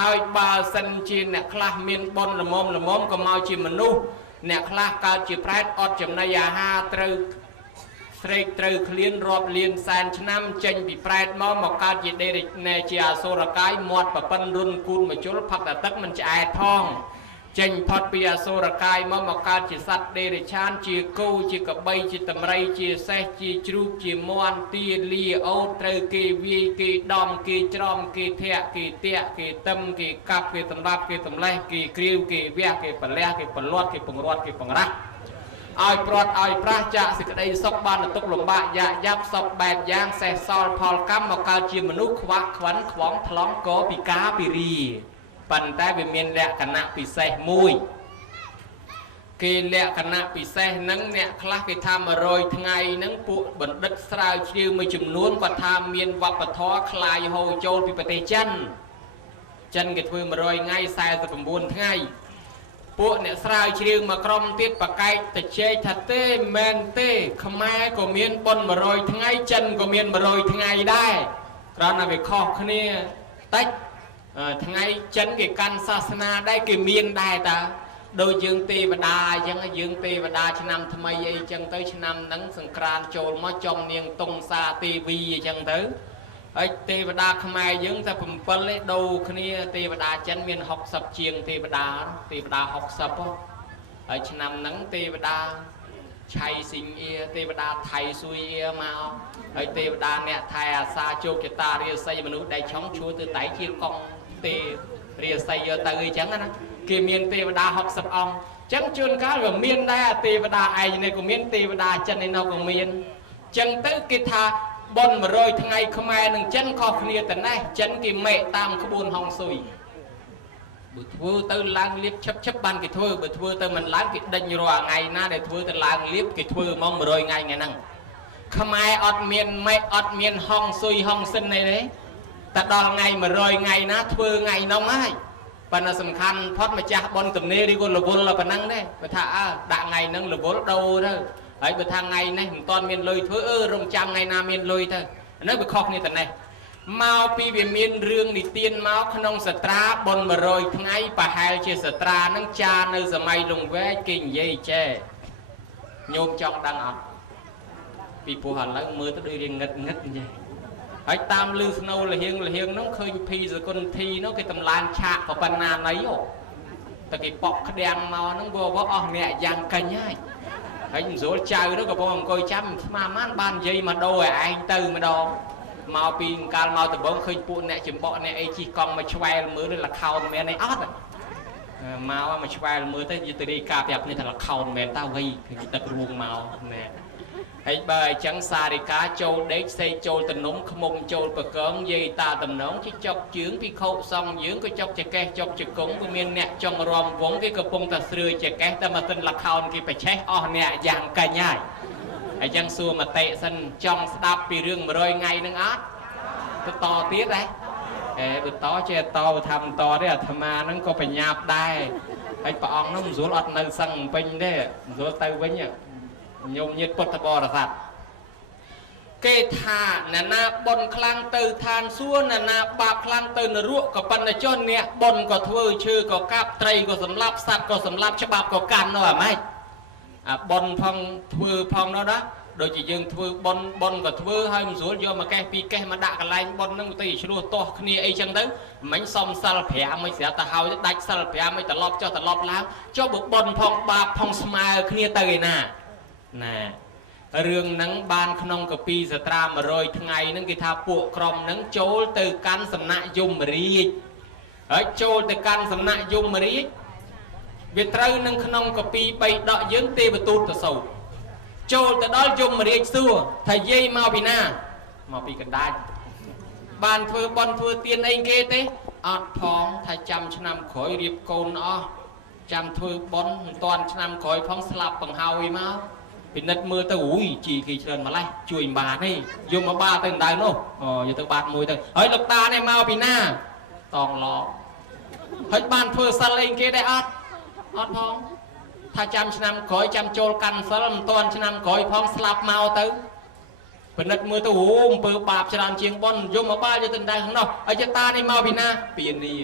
ហើយបើសិនជាអ្នកខ្លះមានបុណ្យល្មមក៏មកជាមនុស្សអ្នកខ្លះកើតជាប្រែតអត់ចំណីអាហារត្រូវស្រេកត្រូវឃ្លានរាប់លានសែនឆ្នាំចេញពីប្រែតមកកើតជាដេរិណែជាអសុរកាយមាត់ប្រពន្ធរុនគូនមជុលផឹកតែទឹកមិនឆ្អែតផងចេញផុតពីអសុរកាយមកកើតជាសត្វដេរិឆានជាគោជាកបីជាតម្រៃជាសេះជាជ្រូកជាមាន់ទាលាអូតត្រូវគេវាយគេដំគេច្រំគេធាក់គេតាក់គេទឹមគេកាប់គេតម្រាប់គេតម្លេះគេគ្រាវគេវះគេប្រលះគេប្រលាត់គេពង្រាត់គេបង្រាស់ឲ្យព្រាត់ឲ្យប្រាស់ចាក់សេចក្តីសុខបានទុកលំបាកយ៉ាប់សពបែបយ៉ាងសេះសល់ផលកម្មមកកើតជាមនុស្សខ្វះខ្វិនខ្វងថ្លង់កពិការពិរីប៉ុន្តែវាមានលក្ខណៈពិសេសមួយគេលក្ខណៈពិសេសហ្នឹងអ្នកខ្លះគេថា100ថ្ងៃហ្នឹងពួកបណ្ឌិតស្រាវជ្រាវមួយចំនួនគាត់ថាមានវប្បធម៌คลายហូរចូលពីប្រទេសចិនគេធ្វើ100ថ្ងៃ49ថ្ងៃពួកអ្នកស្រាវជ្រាវមួយក្រុមទៀតប្រកែកទៅជែកថាទេមែនទេខ្មែរក៏មានបុណ្យ100ថ្ងៃចិនក៏មាន100ថ្ងៃដែរគ្រាន់តែវាខុសគ្នាតិចថ្ងៃចិនគេកាន់សាសនាដែរគេមានដែរតាដូចយើងទេវតាអញ្ចឹងយើងទេវតាឆ្នាំថ្មីអីចឹងទៅឆ្នាំហ្នឹងសង្ក្រាន្តចូលមកចំនាងតុងសាទេវីអញ្ចឹងទៅហើយទេវតាខ្មែរយើងតែ7ឯដូរគ្នាទេវតាចិនមាន60ជាងទេវតា60ហើយឆ្នាំហ្នឹងទេវតាឆៃស៊ីងអៀទេវតាថៃស៊ុយអៀមកហើយទេវតាអ្នកថៃអាសាជោគជតារាសីមនុស្សដែលឆុងឈួរទៅតៃជាកងទេរាសីយកទៅអីចឹងណាគេមានទេវតា60អង្គចឹងជួនកាលវាមានដែរទេវតាឯងនេះក៏មានទេវតាចិនឯនោះក៏មានចឹងទៅគេថាបុណ្យ100ថ្ងៃខ្មែរនឹងចិនខុសគ្នាតែណេះចិនគេមេតាមក្បួនហុងស៊ុយបើធ្វើទៅឡើងលៀបឈឹបបានគេធ្វើបើធ្វើទៅមិនឡើងគេដេញរាល់ថ្ងៃណាដែលធ្វើទៅឡើងលៀបគេធ្វើមក100ថ្ងៃហ្នឹងខ្មែរអត់មានមេអត់មានហុងស៊ុយហុងសិនអីទេតែដល់ថ្ងៃ100ថ្ងៃណាធ្វើថ្ងៃហ្នឹងហើយប៉ុន្តែសំខាន់ផុតម្ចាស់បុណ្យទំនេរឬក៏រវល់ប៉ុណ្ណឹងទេបើថាដាក់ថ្ងៃហ្នឹងរវល់ដូរទៅហើយបើថាថ្ងៃនេះមិនទាន់មានលុយធ្វើរងចាំថ្ងៃណាមានលុយទៅហ្នឹងវាខុសគ្នាតែនេះមកពីវាមានរឿងនិទានមកក្នុងសត្រាបុណ្យ100ថ្ងៃប្រហែលជាសត្រាហ្នឹងចានៅសម័យលង្វែកគេនិយាយចេះញោមចង់ដឹងអត់ពីព្រោះឥឡូវមើលទៅដូចរៀងងឹតអញ្ចឹងហើយតាមលឺស្នូលលហៀងហ្នឹងឃើញភីសគុណធីនោះគេតម្លើងឆាកក៏ប៉ុណ្ណាណីតែគេប៉ក់ក្តាំងមកហ្នឹងវាអស់អ្នកយ៉ាងកាញ់ហើយមិនស្រួលចៅនោះក៏បងអង្គុយចាំស្មានបាននិយាយមកដូរឲ្យឯងទៅម្ដងមកពីកាលមកដំបងឃើញពួកអ្នកចំបក់អ្នកអីជិះកង់មកឆ្វែលមើលលខោនមែនអីអត់មកឆ្វែលមើលទៅយទៅរីកាប្រាប់គ្នាថាលខោនមែនតើវៃគឺទឹករួងមកណែហើយបើអញ្ចឹងសារិកាចូលដេកសេកចូលតំណុំខ្មុំចូលប្រកងយាយតាតំណងជិះចុកជើងពីខោសងយើងក៏ចុកចកេះចុកចកងវាមានអ្នកចង់រំវងគេកំពុងតែស្រឿចកេះតែមកទិនលខោនគេប្រឆេះអស់អ្នកយ៉ាងកាញ់ហើយអញ្ចឹងសួរមតិសិនចង់ស្ដាប់ពីរឿង100ថ្ងៃហ្នឹងអត់ទៅតទៀតហ៎បើតចេះតថាមិនតទេអាត្មាហ្នឹងក៏បញ្ញាប់ដែរហើយព្រះអង្គហ្នឹងមិនស្រួលអត់នៅសឹងពេញទេមិនស្រួលទៅវិញញោមញាតពុទ្ធបរិស័ទគេថាអ្នកណាបុណ្យខ្លាំងទៅឋានសួគ៌អ្នកណាបាបខ្លាំងទៅនរកក៏ប៉ុន្តែចុះអ្នកបុណ្យក៏ធ្វើឈើក៏កាប់ត្រីក៏សម្លាប់សត្វក៏សម្លាប់ច្បាប់ក៏កាន់នោះអាម៉េចអាបុណ្យផងធ្វើផងនោះណាដូចជាយើងធ្វើបុណ្យក៏ធ្វើហើយមិនស្រួលយកមកកេះពីកេះមកដាក់កន្លែងបុណ្យហ្នឹងទៅឆ្លោះទាស់គ្នាអីចឹងទៅមិនសមសិល5មិនស្រាប់តែហើយដាច់សិល5មិនត្រឡប់ចុះត្រឡប់ឡើងចុះបើបុណ្យផងបាបផងស្មើគ្នាទៅឯណាណារឿងហ្នឹងបានក្នុងកពីសត្រា100ថ្ងៃហ្នឹងគេថាពួកក្រុមហ្នឹងចូលទៅកាន់សំណាក់យមរាជហើយចូលទៅកាន់សំណាក់យមរាជវាត្រូវនឹងក្នុងកពី3ដកយើងទេវទូតទៅសូត្រចូលទៅដល់យមរាជសួរថាយាយមកពីណាមកពីកណ្ដាលបានធ្វើបន់ធ្វើទៀនអីគេទេអត់ផងថាចាំឆ្នាំក្រោយរៀបកូនអស់ចាំធ្វើបន់មិនតាន់ឆ្នាំក្រោយផងស្លាប់បង្ហើយមកពិនិត្យមើលទៅអូយជីគេច្រើនម្លេះជួយមិនបានទេយកមកបាទៅដៅនោះយកទៅបាតមួយទៅហើយលោកតានេះមកពីណាតងឡហើយបានធ្វើសិលអីគេដែរអត់ផងថាចាំឆ្នាំក្រោយចាំចូលកាន់សិលមិនតាន់ឆ្នាំក្រោយផងស្លាប់មកទៅពិនិត្យមើលទៅអំពើបាបច្រើនជាងបុណ្យយកមកបាយកទៅដៅខាងនោះហើយតានេះមកពីណាពីនី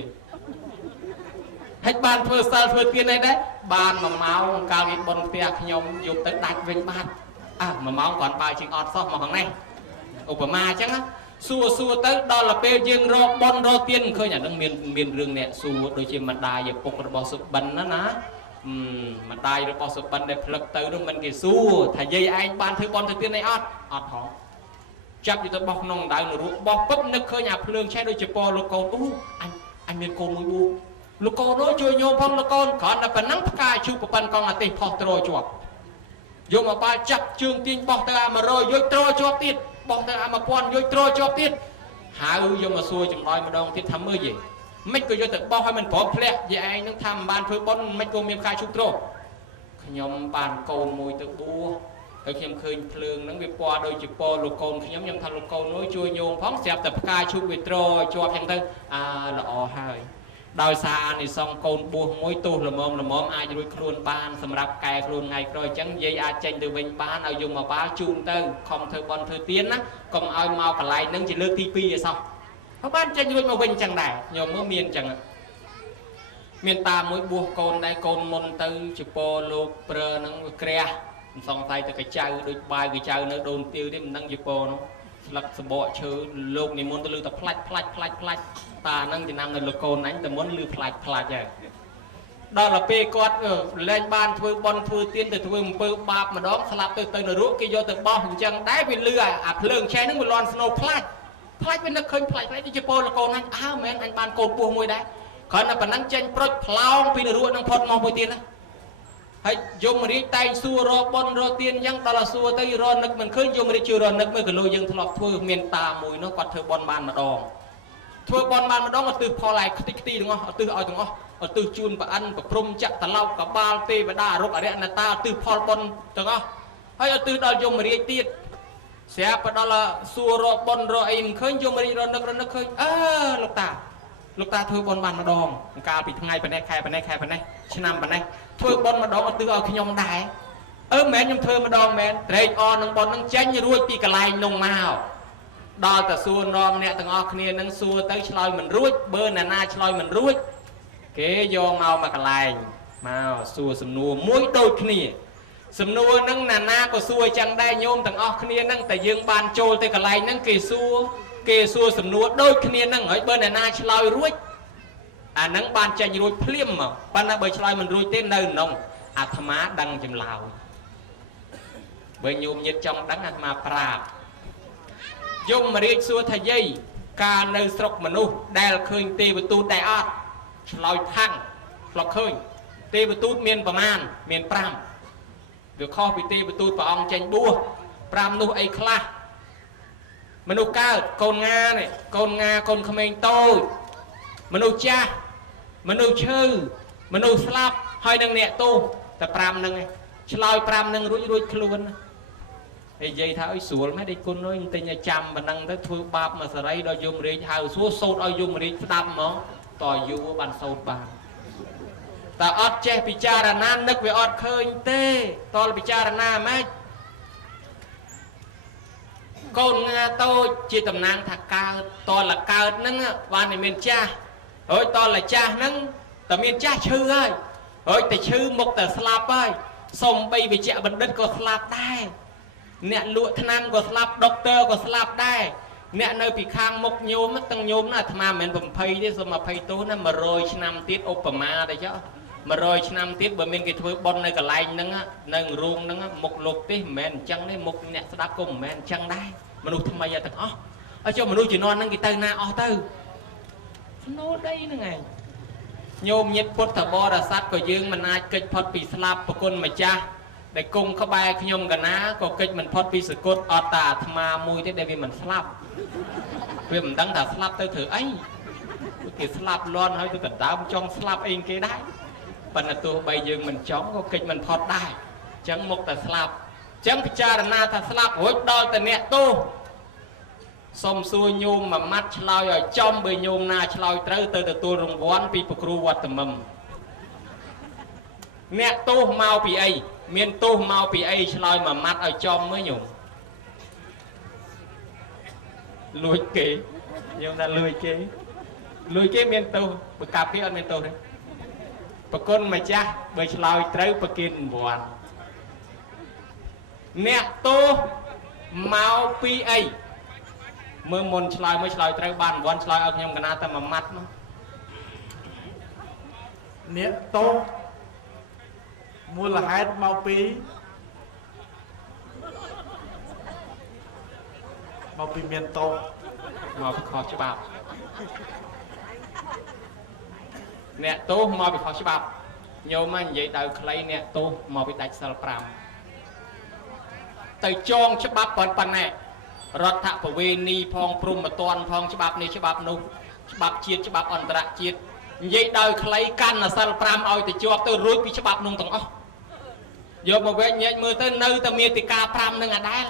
ហើយបានធ្វើសិលធ្វើទានអីដែរបាន1ម៉ោងកាលពីបុណ្យផ្ទះខ្ញុំយកទៅដាច់វិញបាត់1ម៉ោងគ្រាន់បើជាងអត់សោះមកខាងនេះឧបមាអញ្ចឹងសួរទៅដល់ពេលយើងរកបុណ្យរកទានឃើញអានឹងមានរឿងអ្នកសួរដូចជាម្ដាយឪពុករបស់សុបិនណាម្ដាយរបស់សុបិនដែលផ្លឹកទៅនោះមិនគេសួរថាយាយឯងបានធ្វើបុណ្យធ្វើទានអីអត់ផងចាប់យកទៅបោះក្នុងដៅនរកបោះពឹបនឹកឃើញអាភ្លើងឆេះដូចជាពណ៌លោកកូនអញមានកូនមួយបួលោកកូននោះជួយញោមផងលោកកូនគ្រាន់តែប៉ុណ្ណឹងផ្កាយជូបប៉ុណ្ណកងអាទេសផុសត្រជាប់យកមកបាល់ចាប់ជើងទាញបោះទៅអា100យកត្រជាប់ទៀតបោះទៅអា1000យកត្រជាប់ទៀតហៅយកមកសួរចម្លើយម្ដងទៀតថាមើលយីមិនក៏យកទៅបោះឲ្យមិនប្រមធ្លាក់យាយឯងនឹងថាមិនបានធ្វើបុណ្យមិនក៏មានផ្កាយជូបត្រខ្ញុំបានកូនមួយទៅបួសហើយខ្ញុំឃើញភ្លើងហ្នឹងវាពណ៌ដូចជាពណ៌លោកកូនខ្ញុំថាលោកកូននោះជួយញោមផងស្រាប់តែផ្កាយជូបវាត្រជាប់ចឹងទៅល្អហើយដោយសារអានិសង្ឃកូនបួសមួយទោសល្មមអាចរួចខ្លួនបានសម្រាប់កែខ្លួនថ្ងៃក្រោយអញ្ចឹងយាយអាចចេញទៅវិញបានឲ្យយមមកបាលជូនទៅខំធ្វើបន់ធ្វើទៀនណាកុំឲ្យមកកន្លែងហ្នឹងជាលើកទី2ឯសោះហើយបានចេញរួចមកវិញអញ្ចឹងដែរញោមមើលមានអញ្ចឹងមានតាមួយបួសកូនដែរកូនមុនទៅជាពរលោកព្រើហ្នឹងវាក្រាស់មិនសង្ស័យទៅកញ្ចៅដូចបាយកញ្ចៅនៅដូនទាវទេមិនដឹងជាពរនោះស្លឹកសបកឈើលោកនិមន្តទៅលើតែផ្លាច់តាហ្នឹងចំណាំនៅលោកកូនអញតែមុនលឺផ្លាច់ហើយដល់ទៅពេលគាត់លែងបានធ្វើបន់ធ្វើទៀនទៅធ្វើអំពើបាបម្ដងស្លាប់ទៅនរកគេយកទៅបោះអញ្ចឹងដែរវាលឺអាភ្លើងឆេះហ្នឹងវាលន់ស្នូផ្លាច់វានឹកឃើញផ្លាច់នេះជាពលលោកកូនអញមែនអញបានកូនពោះមួយដែរគ្រាន់តែប៉ុណ្ណឹងចេញប្រុចផ្លោងពីនរកហ្នឹងផុតមកមួយទៀតណាហើយយមរាជតែងសួររកបនរកទៀនអញ្ចឹងដល់សួរទៅរនឹកមិនឃើញយមរាជជួយរនឹកមើលគីឡូយើងធ្លាប់ធ្វើមានតាមួយនោះគាត់ធ្វើបនបានម្ដងធ្វើបនបានម្ដងឧទ្ទិសផលឲ្យខ្ទេចខ្ទីទាំងអស់ឧទ្ទិសឲ្យទាំងអស់ឧទ្ទិសជូនប្រអិនប្រព្រំចក្រឡោកកបាលទេវតារុកអរិយអ្នកតាឧទ្ទិសផលបនទាំងអស់ហើយឧទ្ទិសដល់យមរាជទៀតស្រាប់ទៅដល់សួររកបនរកអីមិនឃើញយមរាជរនឹកឃើញលោកតាធ្វើបនបានម្ដងកាលពីថ្ងៃប៉ុណ្ណេះខែប៉ុណ្ណេះឆ្នាំប៉ុណ្ណេះធ្វើបនម្ដងឧទ្ទិសឲ្យខ្ញុំដែរមែនខ្ញុំធ្វើម្ដងមែនត្រេកអរនឹងបននឹងចេញរួចពីកន្លែងនោះមកដល់តែសួរនាំអ្នកទាំងអស់គ្នានឹងសួរទៅឆ្លើយមិនរួចបើអ្នកណាឆ្លើយមិនរួចគេយកមកកន្លែងមកសួរសំណួរមួយដូចគ្នាសំណួរនឹងអ្នកណាក៏សួរអញ្ចឹងដែរញោមទាំងអស់គ្នានឹងតែយើងបានចូលទៅកន្លែងហ្នឹងគេសួរសំណួរដូចគ្នានឹងហើយបើអ្នកណាឆ្លើយរួចអាហ្នឹងបានចេញរួចភ្លាមមកប៉ុន្តែបើឆ្លើយមិនរួចទេនៅក្នុងអាត្មាដឹងចម្លើយបើញោមញាតចង់ដឹងអាត្មាប្រាប់យមរាជសួរថាយាយកាលនៅស្រុកមនុស្សដែលឃើញទេវទូតដែរអត់ឆ្លើយថាំងឆ្លុកឃើញទេវទូតមានប្រមាណមាន5វាខុសពីទេវទូតព្រះអង្គចេញបួស5នោះអីខ្លះមនុស្សកើតកូនងានេះកូនក្មេងតូចមនុស្សចាស់មនុស្សឈឺមនុស្សស្លាប់ហើយនឹងអ្នកទោសតែ5ហ្នឹងឯងឆ្លើយ5ហ្នឹងរួចខ្លួននិយាយថាអីស្រួលមែនដេកគុណអើយទិញឲ្យចាំប៉ុណ្ណឹងទៅធ្វើបាបមកសរីដល់យមរាជហៅសួរសូត្រឲ្យយមរាជស្ដាប់ហ្មងតយូរបានសូត្របានតែអត់ចេះពិចារណានឹកវាអត់ឃើញទេតលពិចារណាម៉េចកូនងាតូចជាតំណាងថាកើតតលកើតហ្នឹងបានតែមានចាស់ហើយតលចាស់ហ្នឹងតែមានចាស់ឈឺហើយតែឈឺមុខតែស្លាប់ហើយសំបីវិជ្ជបណ្ឌិតក៏ស្លាប់ដែរអ្នកលក់ថ្នាំក៏ស្លាប់ដុកទ័រក៏ស្លាប់ដែរអ្នកនៅពីខាងមុខញោមទាំងញោមណាអាត្មាមិនមែន20ទេសូម20ទោសណា100ឆ្នាំទៀតឧបមាទៅចុះ100ឆ្នាំទៀតបើមានគេធ្វើប៉ុននៅកន្លែងហ្នឹងនៅរូងហ្នឹងមុខលោកទេមិនមែនអញ្ចឹងទេមុខអ្នកស្ដាប់ក៏មិនមែនអញ្ចឹងដែរមនុស្សថ្មីទាំងអស់ហើយចុះមនុស្សជំនាន់ហ្នឹងគេទៅណាអស់ទៅស្នូលដីហ្នឹងឯងញោមញាតិពុទ្ធបរិស័ទក៏យើងមិនអាចកិច្ចផុតពីស្លាប់ប្រគុណម្ចាស់ដែលគង់ក្បែរខ្ញុំកណាក៏កិច្ចមិនផុតពីសកុតអត់តាអាត្មាមួយទេដែលវាមិនស្លាប់វាមិនដឹងថាស្លាប់ទៅធ្វើអីគេស្លាប់លន់ហើយទៅដណ្ដើមចង់ស្លាប់អីគេដែរប៉ុន្តែទោះបីយើងមិនចង់ក៏កិច្ចមិនផុតដែរអញ្ចឹងមុខតែស្លាប់អញ្ចឹងពិចារណាថាស្លាប់រួចដល់តែអ្នកទោសសុំសួរញោមមួយម៉ាត់ឆ្លើយឲ្យចំបើញោមណាឆ្លើយត្រូវទៅទទួលរង្វាន់ពីព្រះគ្រូវត្តមឹមអ្នកទោសមកពីអីមានទោសមកពីអីឆ្លើយមួយម៉ាត់ឲ្យចំមើលញោមលួចគេញោមថាលួចគេមានទោសបើកាប់គេអត់មានទោសទេ ប្រគុណម្ចាស់បើឆ្លើយត្រូវប្រគិនវត្តអ្នកទោសមកពីអីមើលមុនឆ្លើយមួយឆ្លើយត្រូវបានវត្តឆ្លើយឲ្យខ្ញុំកណាតែមួយម៉ាត់មកអ្នកទោសមូលហេតុមកពីមានទោសមកពីខុសច្បាប់អ្នកទោសមកពីខុសច្បាប់ញោមមកនិយាយដៅខ្លីអ្នកទោសមកពីដាច់សិល5ទៅចងច្បាប់ប៉ុណ្ណេះរដ្ឋបវេនីផងព្រំមតនផងច្បាប់នេះច្បាប់នោះច្បាប់ជាតិច្បាប់អន្តរជាតិនិយាយដៅខ្លីកាន់សិល5ឲ្យទៅជាប់ទៅរួចពីច្បាប់នោះទាំងអស់យកមកវិញញែកមើលទៅនៅតែមានទីការ5នឹងអាដែល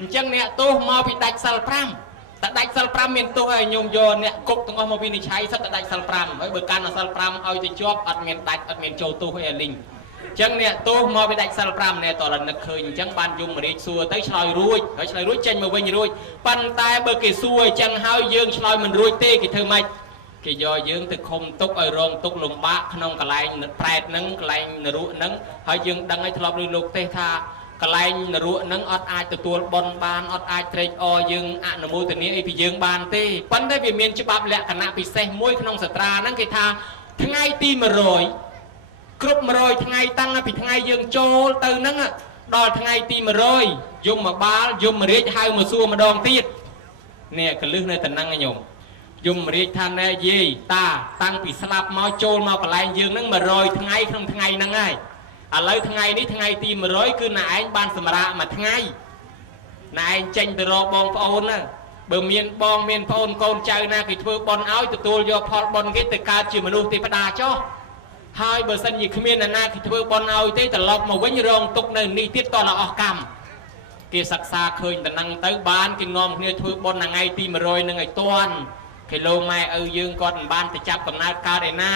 អញ្ចឹងអ្នកទោសមកពីដាច់សិល5តែដាច់សិល5មានទោសឲ្យញោមយកអ្នកគុកទាំងអស់មកវិនិច្ឆ័យសិតតែដាច់សិល5ហើយបើកាន់សិល5ឲ្យទៅជាប់អត់មានដាច់អត់មានចូលទោសអីអាលីងអញ្ចឹងអ្នកទោសមកពីដាច់សិល5អ្នកតរនឹកឃើញអញ្ចឹងបានយមរាជសួរទៅឆ្លើយរួចហើយឆ្លើយរួចចេញមកវិញរួចប៉ុន្តែបើគេសួរអញ្ចឹងហើយយើងឆ្លើយមិនរួចទេគេធ្វើម៉េចគេយកយើងទៅឃុំទុកឲ្យរងទុកលំបាកក្នុងកន្លែងប្រែតហ្នឹងកន្លែងនរកហ្នឹងហើយយើងដឹងឲ្យធ្លាប់លើលោកទេថាកន្លែងនរកហ្នឹងអត់អាចទទួលបន់បានអត់អាចត្រេកអរយើងអនុមោទនាអីពីយើងបានទេប៉ុន្តែវាមានច្បាប់លក្ខណៈពិសេសមួយក្នុងសាត្រាហ្នឹងគេថាថ្ងៃទី100គ្រប់100ថ្ងៃតាំងពីថ្ងៃយើងចូលទៅហ្នឹងដល់ថ្ងៃទី100យមមកបាលយមរាជហៅមកសួរម្ដងទៀតនេះកលឹះនៅតំណឹងញោមយមរាជថាណែយាយតាតាំងពីស្លាប់មកចូលមកកន្លែងយើងហ្នឹង100ថ្ងៃក្នុងថ្ងៃហ្នឹងហើយឥឡូវថ្ងៃនេះថ្ងៃទី100គឺណែឯងបានសម្រាកមួយថ្ងៃណែឯងចេញទៅរកបងប្អូនណាបើមានបងមានប្អូនកូនចៅណាគេធ្វើបន់ឲ្យទទួលយកផលបន់គេទៅកើតជាមនុស្សទេវតាចុះហើយបើសិនជាគ្មានអ្នកណាគេធ្វើបន់ឲ្យទេត្រឡប់មកវិញរងទុកនៅនេះទៀតតលអស់កម្មគេសិក្សាឃើញតំណឹងទៅបានគេនាំគ្នាធ្វើបន់ថ្ងៃទី100នឹងឲ្យតាន់គេលោកម៉ែឪយើងគាត់មិនបានទៅចាប់កំណើតកើតឯណា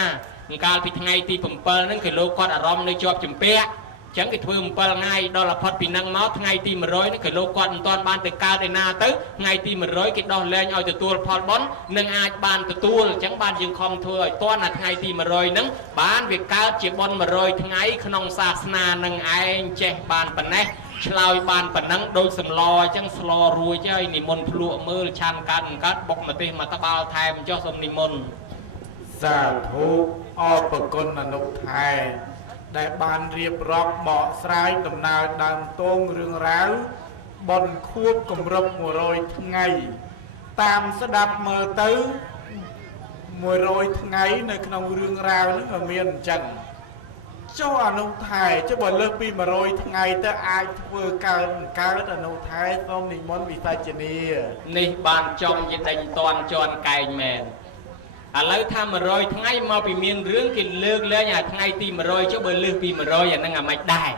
កាលពីថ្ងៃទី7ហ្នឹងគេលោកគាត់អារម្មណ៍នៅជាប់ជំពាក់អញ្ចឹងគេធ្វើ7ថ្ងៃដល់ផុតពីហ្នឹងមកថ្ងៃទី100ហ្នឹងគេលោកគាត់មិនទាន់បានទៅកើតឯណាទៅថ្ងៃទី100គេដោះលែងឲ្យទទួលផលបុណ្យនឹងអាចបានទទួលអញ្ចឹងបានយើងខំធ្វើឲ្យទាន់ថ្ងៃទី100ហ្នឹងបានវាកើតជាបុណ្យ100ថ្ងៃក្នុងសាសនានឹងឯងចេះបានប៉ុណ្ណេះឆ្លើយបានប៉ុណ្ណឹងដូចសម្លអញ្ចឹងស្លរួចហើយនិមន្តភ្លក់មើលឆានកាត់កាត់បុកម្ទេសមកត្បាល់ថែមចុះសូមនិមន្តសាធុអរប្រគុណអនុថែដែលបានរៀបរាប់បកស្រាយដំណើរដើមតងរឿងរ៉ាវបនខួបគម្រប់100ថ្ងៃតាមស្ដាប់មើលទៅ100ថ្ងៃនៅក្នុងរឿងរ៉ាវហ្នឹងក៏មានអញ្ចឹងចុះអនុថែចុះបើលើសពី100ថ្ងៃទៅអាចធ្វើកើតអនុថែសូមនិមន្តវិសាជនីនេះបានចង់ជាដេញតន់ជន់កែងមែនឥឡូវថា100ថ្ងៃមកពីមានរឿងគេលើកលែងអាថ្ងៃទី100ចុះបើលើសពី100អាហ្នឹងអាមិនដែរ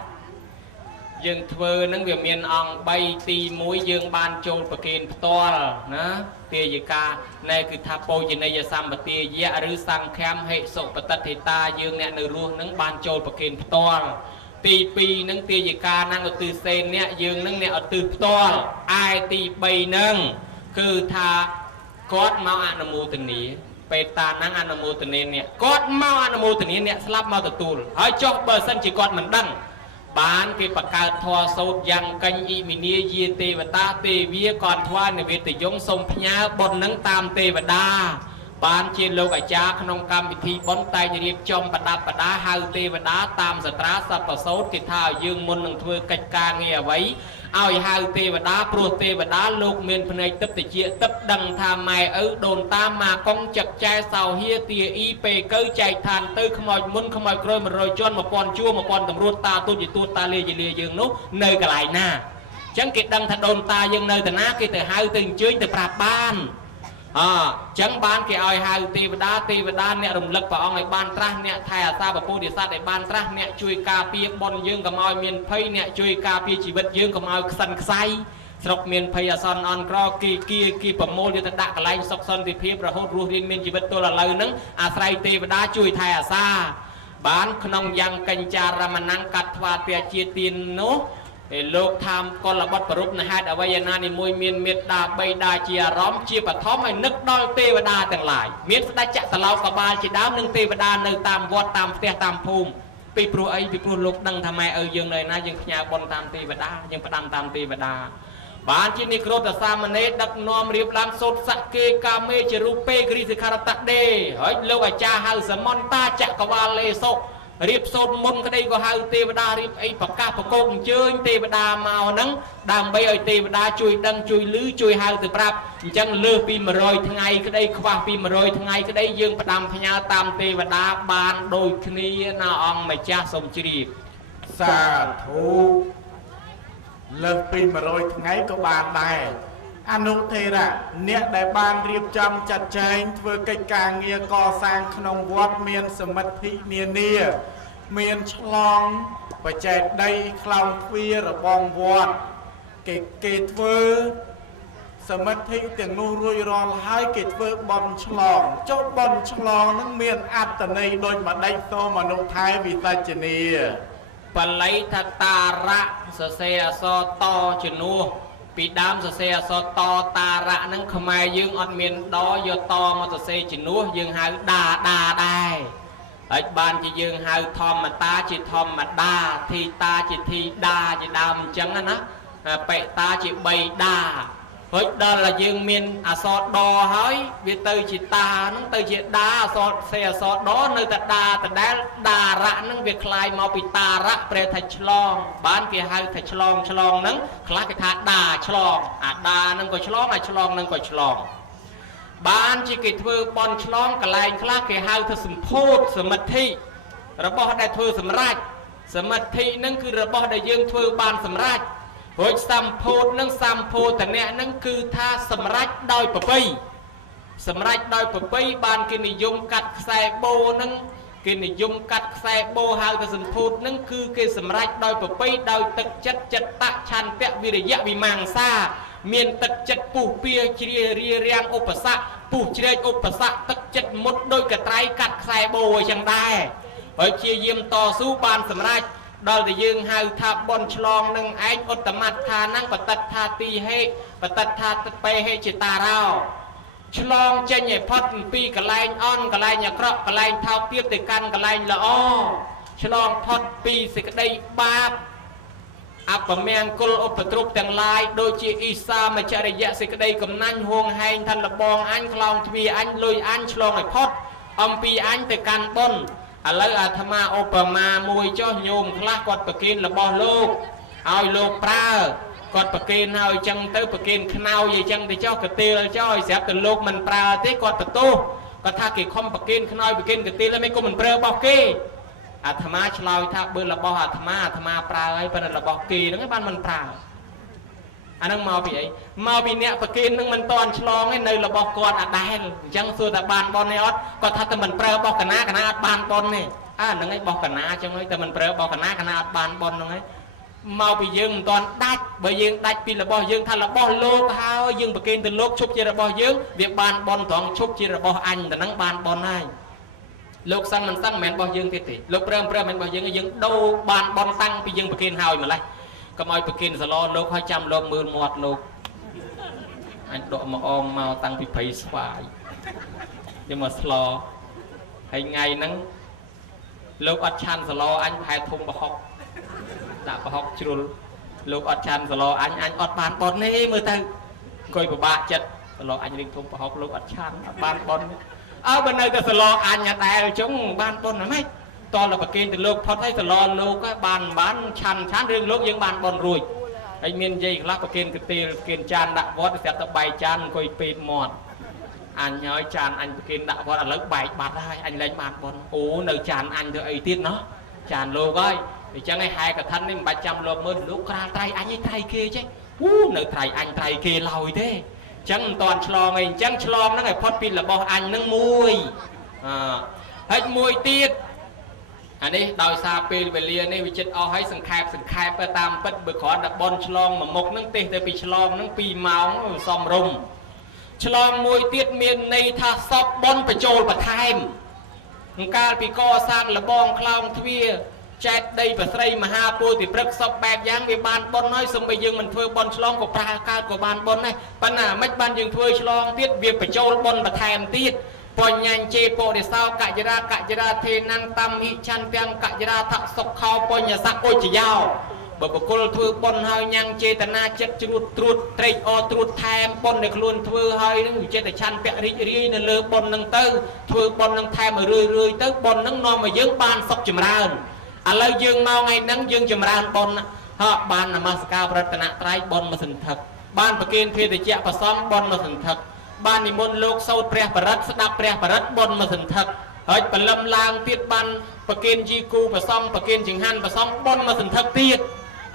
យើងធ្វើហ្នឹងវាមានអង្គ3ទី1យើងបានចូលប្រគេនផ្ទាល់ណាទាយិកាណែគឺថាពោជនីយសម្បទាយៈឬសង្ឃាមហិសុបតិថេតាយើងអ្នកនៅរស់ហ្នឹងបានចូលប្រគេនផ្ទាល់ទី2ហ្នឹងទាយិកាហ្នឹងឧទ្ទិសសេនអ្នកយើងហ្នឹងអ្នកឧទ្ទិសផ្ទាល់ឯទី3ហ្នឹងគឺថាគាត់មកអនុមោទនាបេតាហ្នឹងអនុមោទនាអ្នកគាត់មកអនុមោទនាអ្នកស្លាប់មកទទួលហើយចុះបើសិនជាគាត់មិនដឹងបានគេបង្កើតធម៌សោតយ៉ាងកញ្ញអ៊ីមីនីយាទេវតាទេវាគាត់ថ្វាយនិវេទយងសូមផ្ញើបុណ្យនឹងតាមទេវតាបានជាលោកអាចារ្យក្នុងកម្មវិធីបុណ្យតែងរៀបចំប្រដាប់ប្រដាហៅទេវតាតាមសត្រាសពសោតគេថាឲ្យយើងមុននឹងធ្វើកិច្ចការងារអ្វីឲ្យហៅទេវតាព្រោះទេវតាលោកមានភ្នែកទឹកតិចទឹកដឹងថាម៉ែឪដូនតាម៉ាកុងចឹកចែសោហៀទាអ៊ីពេកើចែកឋានទៅខ្មោចមុនខ្មោចក្រោយ100ជាន់1000ជួរ1000តម្រួតតាទុតិយទួតតាលាយលាយើងនោះនៅកន្លែងណាអញ្ចឹងគេដឹងថាដូនតាយើងនៅតាណាគេទៅហៅទៅអញ្ជើញទៅប្រាប់បានអញ្ចឹងបានគេឲ្យហៅទេវតាអ្នករំលឹកព្រះអង្គឲ្យបានត្រាស់អ្នកថែអាសាពពុទ្ធិសត្វឲ្យបានត្រាស់អ្នកជួយការពារបុណ្យយើងកុំឲ្យមានភ័យអ្នកជួយការពារជីវិតយើងកុំឲ្យខ្សិនខ្សៃស្រុកមានភ័យអាសន្នអន់ក្រគីប្រមូលយកទៅដាក់កន្លែងសុខសន្តិភាពរហូតរស់រៀនមានជីវិតទល់ឥឡូវហ្នឹងអាស្រ័យទេវតាជួយថែអាសាបានក្នុងយ៉ាងកញ្ចារមណង្គកាត់ថ្វាទាជាទាននោះ លោកtham កលបត់ប្រពណាហេតុអ្វីយ៉ាងណានេះមួយមានមេត្តាបីដាជាអារម្មណ៍ជាបឋមឲ្យនឹកដល់ទេវតាទាំងឡាយមានស្ដេចចក្រឡោកបាលជាដើមនិងទេវតានៅតាមវត្តតាមផ្ទះតាមភូមិពីព្រោះអីពីព្រោះលោកដឹងថាម៉ែឪយើងនៅណាយើងផ្ញើបុណ្យតាមទេវតាយើងផ្ដាំតាមទេវតាបានជានិក្រូតសាមណេរដឹកនាំរៀបឡើងសូត្រសក្កេកាមេជារូពេគ្រីសិក្ខារតដេហើយលោកអាចារ្យហៅសមន្តាចក្រវាលេសុរៀបសូត្រមុនក្តីក៏ហៅទេវតារៀបអីប្រកាសប្រកោកអញ្ជើញទេវតាមកហ្នឹងដើម្បីឲ្យទេវតាជួយដឹងជួយឮជួយហៅទៅប្រាប់អញ្ចឹងលើសពី100ថ្ងៃក្តីខ្វះពី100ថ្ងៃក្តីយើងផ្ដាំផ្ញើតាមទេវតាបានដូចគ្នាណាអង្គម្ចាស់សូមជ្រាបសាធុលើសពី100ថ្ងៃក៏បានដែរអនុធេរៈអ្នកដែលបានរៀបចំចាត់ចែងធ្វើកិច្ចការងារកសាងក្នុងវត្តមានសមិទ្ធិនានាមានឆ្លងបច្ចេកដីខ្លោងទ្វាររបងវត្តគេធ្វើសមិទ្ធិទាំងនោះរួចរាល់ហើយគេធ្វើបន់ឆ្លងចុះបន់ឆ្លងនឹងមានអត្តន័យដូចម្ដេចសូមអនុថែវិសាចនីបល័យថាតារៈសរសេរអក្សរតជំនួសពីដើមសរសេរអក្សរតតារៈហ្នឹងខ្មែរយើងអត់មានដយកតមកសរសេរជំនួសយើងហៅដាដែរហើយបានជាយើងហៅធម្មតាជាធម្មតាធីតាជាធីតាជាដើមអញ្ចឹងណាបេតាជាបីដាហើយដល់តែយើងមានអក្សរដហើយវាទៅជាតាហ្នឹងទៅជាដាអក្សរសេអក្សរដនៅតែដាដដែលដារៈហ្នឹងវាคล้ายមកពីតារៈប្រែថាឆ្លងបានគេហៅថាឆ្លងហ្នឹងខ្លះគេថាដាឆ្លងអាដាហ្នឹងក៏ឆ្លងអាឆ្លងហ្នឹងក៏ឆ្លងបានជាគេធ្វើបន់ឆ្លងកន្លែងខ្លះគេហៅថាសម្ពោធសមិទ្ធិរបស់ដែលធ្វើសម្រេចសមិទ្ធិហ្នឹងគឺរបស់ដែលយើងធ្វើបានសម្រេចរួចសម្ពោធនឹងសម្ពោធនៈនឹងគឺថាសម្រេចដោយប្រពៃសម្រេចដោយប្រពៃបានគេនិយមកាត់ខ្សែបូនឹងគេនិយមកាត់ខ្សែបូហៅថាសម្ពោធនឹងគឺគេសម្រេចដោយប្រពៃដោយទឹកចិត្តចិត្តឆន្ទៈវិរិយៈវិមង្សាមានទឹកចិត្តពុះពៀជ្រារារាំងឧបសគ្គពុះជ្រែកឧបសគ្គទឹកចិត្តមុតដោយកត្រៃកាត់ខ្សែបូអញ្ចឹងដែរហើយជាយាមតស៊ូបានសម្រេចដល់តែយើងហៅថាបនឆ្លងនឹងឯងឧត្តមថានឹងបតិតថាទីហេបតិតថាបេហេចេតារោឆ្លងចេញឲ្យផុតពីកន្លែងអន់កន្លែងអាក្រក់កន្លែងថោកទាបទៅកាន់កន្លែងល្អឆ្លងផុតពីសេចក្តីបាបអបមង្គលឧបទ្រពទាំងឡាយដូចជាអ៊ីសាមចរិយៈសេចក្តីកំណាញ់ហួងហែងថាលបងអញខ្លោងទ្វារអញលុយអញឆ្លងឲ្យផុតអំពីអញទៅកាន់បុណ្យឥឡូវអាត្មាឧបមាមួយចុះញោមខ្លះគាត់ប្រគិនរបស់លោកឲ្យលោកប្រើគាត់ប្រគិនឲ្យចឹងទៅប្រគិនខ្នើយអីចឹងទៅចុះកទៀលចុះឲ្យស្រាប់តែលោកមិនប្រើទេគាត់បន្ទោសគាត់ថាគេខំប្រគិនខ្នើយប្រគិនកទៀលមិនគុំមិនប្រើរបស់គេអាត្មាឆ្លើយថាបើរបស់អាត្មាប្រើហើយប៉ុន្តែរបស់គេហ្នឹងឯងបានមិនប្រើអាហ្នឹងមកពីអីមកពីអ្នកប្រគិនហ្នឹងមិនតន់ឆ្លងឯនៅរបស់គាត់អាដែលអញ្ចឹងសួរថាបានបនទេអត់គាត់ថាតែមិនប្រើរបស់កណាអត់បានបនទេហ្នឹងឯងរបស់កណាអញ្ចឹងហើយតែមិនប្រើរបស់កណាអត់បានបនហ្នឹងឯងមកពីយើងមិនតន់ដាច់បើយើងដាច់ពីរបស់យើងថារបស់លោកហើយយើងប្រគិនទៅលោកឈប់ជារបស់យើងវាបានបនត្រង់ឈប់ជារបស់អញតែហ្នឹងបានបនហើយលោកសឹងមិនសឹងមិនមែនរបស់យើងទេលោកប្រើមិនមែនរបស់យើងយើងដូរបានបនតាំងពីយើងប្រគិនហើយម្លេះកុំឲ្យប្រគិនសឡលោកឲ្យចាំលោកមើលមាត់លោកអញដកមកអងមកតាំងពីព្រៃស្វាយយកមកស្លហើយថ្ងៃហ្នឹងលោកអត់ឆាន់សឡអញប្រហែលធំប្រហុកដាក់ប្រហុកជ្រុលលោកអត់ឆាន់សឡអញអត់បានបនទេមើលទៅអង្គុយពិបាកចិត្តសឡអញរៀងធំប្រហុកលោកអត់ឆាន់អត់បានបនបើនៅតែសឡអញដែរអញ្ចឹងបានបនហ្មងតលប្រគិនទៅលោកផុតហើយសឡលោកបានឆាន់រឿងលោកយើងបានបនរួចហើយមាននិយាយខ្លះប្រគិនកទៀលប្រគិនចានដាក់វត្តស្រាប់តែបែកចានអង្គុយពេកមាត់អញហើយចានអញប្រគិនដាក់វត្តឥឡូវបែកបាត់ហើយអញលែងបានបនអូនៅចានអញធ្វើអីទៀតណោះចានលោកហើយអញ្ចឹងឯងហែកឋិននេះមិនបាច់ចាំលោកមើលលោកក្រាលត្រៃអញឯងត្រៃគេចេះនៅត្រៃអញត្រៃគេឡើយទេអញ្ចឹងមិនតាន់ឆ្លងអីអញ្ចឹងឆ្លងហ្នឹងឲ្យផុតពីរបស់អញហ្នឹងមួយហើយមួយទៀតអានេះដោយសារពេលវេលានេះវាចិត្តអស់ហើយសង្ខេបទៅតាមពិតបើគ្រាន់តែបនឆ្លងមួយមុខហ្នឹងទេទៅពីឆ្លងហ្នឹង2ម៉ោងសំរុំឆ្លងមួយទៀតមានន័យថាសពបនបញ្ចូលបន្ថែមកាលពីកសាងលបងខ្លោងទ្វារ ចែកដីប្រស្រីមហាពោធិព្រឹកសពបែបយ៉ាងវាបានប៉ុនហើយសូម្បីយើងមិនធ្វើប៉ុនឆ្លងក៏ប្រើកើតក៏បានប៉ុនដែរប៉ុន្តែមិនបានយើងធ្វើឆ្លងទៀតវាបញ្ចូលប៉ុនបន្ថែមទៀតបញ្ញាជេពោរិសោកយរាធេណាំងតំហិឆន្ទាំងកយរាថសុខោបញ្ញសៈឧចយោបើបុគ្គលធ្វើប៉ុនហើយញ៉ាំងចេតនាចិត្តជ្រួតត្រួតត្រេកអរត្រួតថែមប៉ុនដែលខ្លួនធ្វើហើយនឹងចេតឆន្ទៈរីករាយនៅលើប៉ុននឹងទៅធ្វើប៉ុននឹងថែមរឿយទៅប៉ុននឹងនាំឲ្យយើងបានសុខចម្រើនឥឡូវយើងមកថ្ងៃហ្នឹងយើងចម្រើនប៉ុនហើយបាននមស្ការប្រតនត្រ័យប៉ុនមកសន្ធឹកបានប្រគេនភេទជ្ជៈប្រសំប៉ុនមកសន្ធឹកបាននិមន្តលោកសោតព្រះបរិត្តស្ដាប់ព្រះបរិត្តប៉ុនមកសន្ធឹកហើយបលឹមឡើងទៀតបានប្រគេនជីគូប្រសំប្រគេនចង្ហាន់ប្រសំប៉ុនមកសន្ធឹកទៀត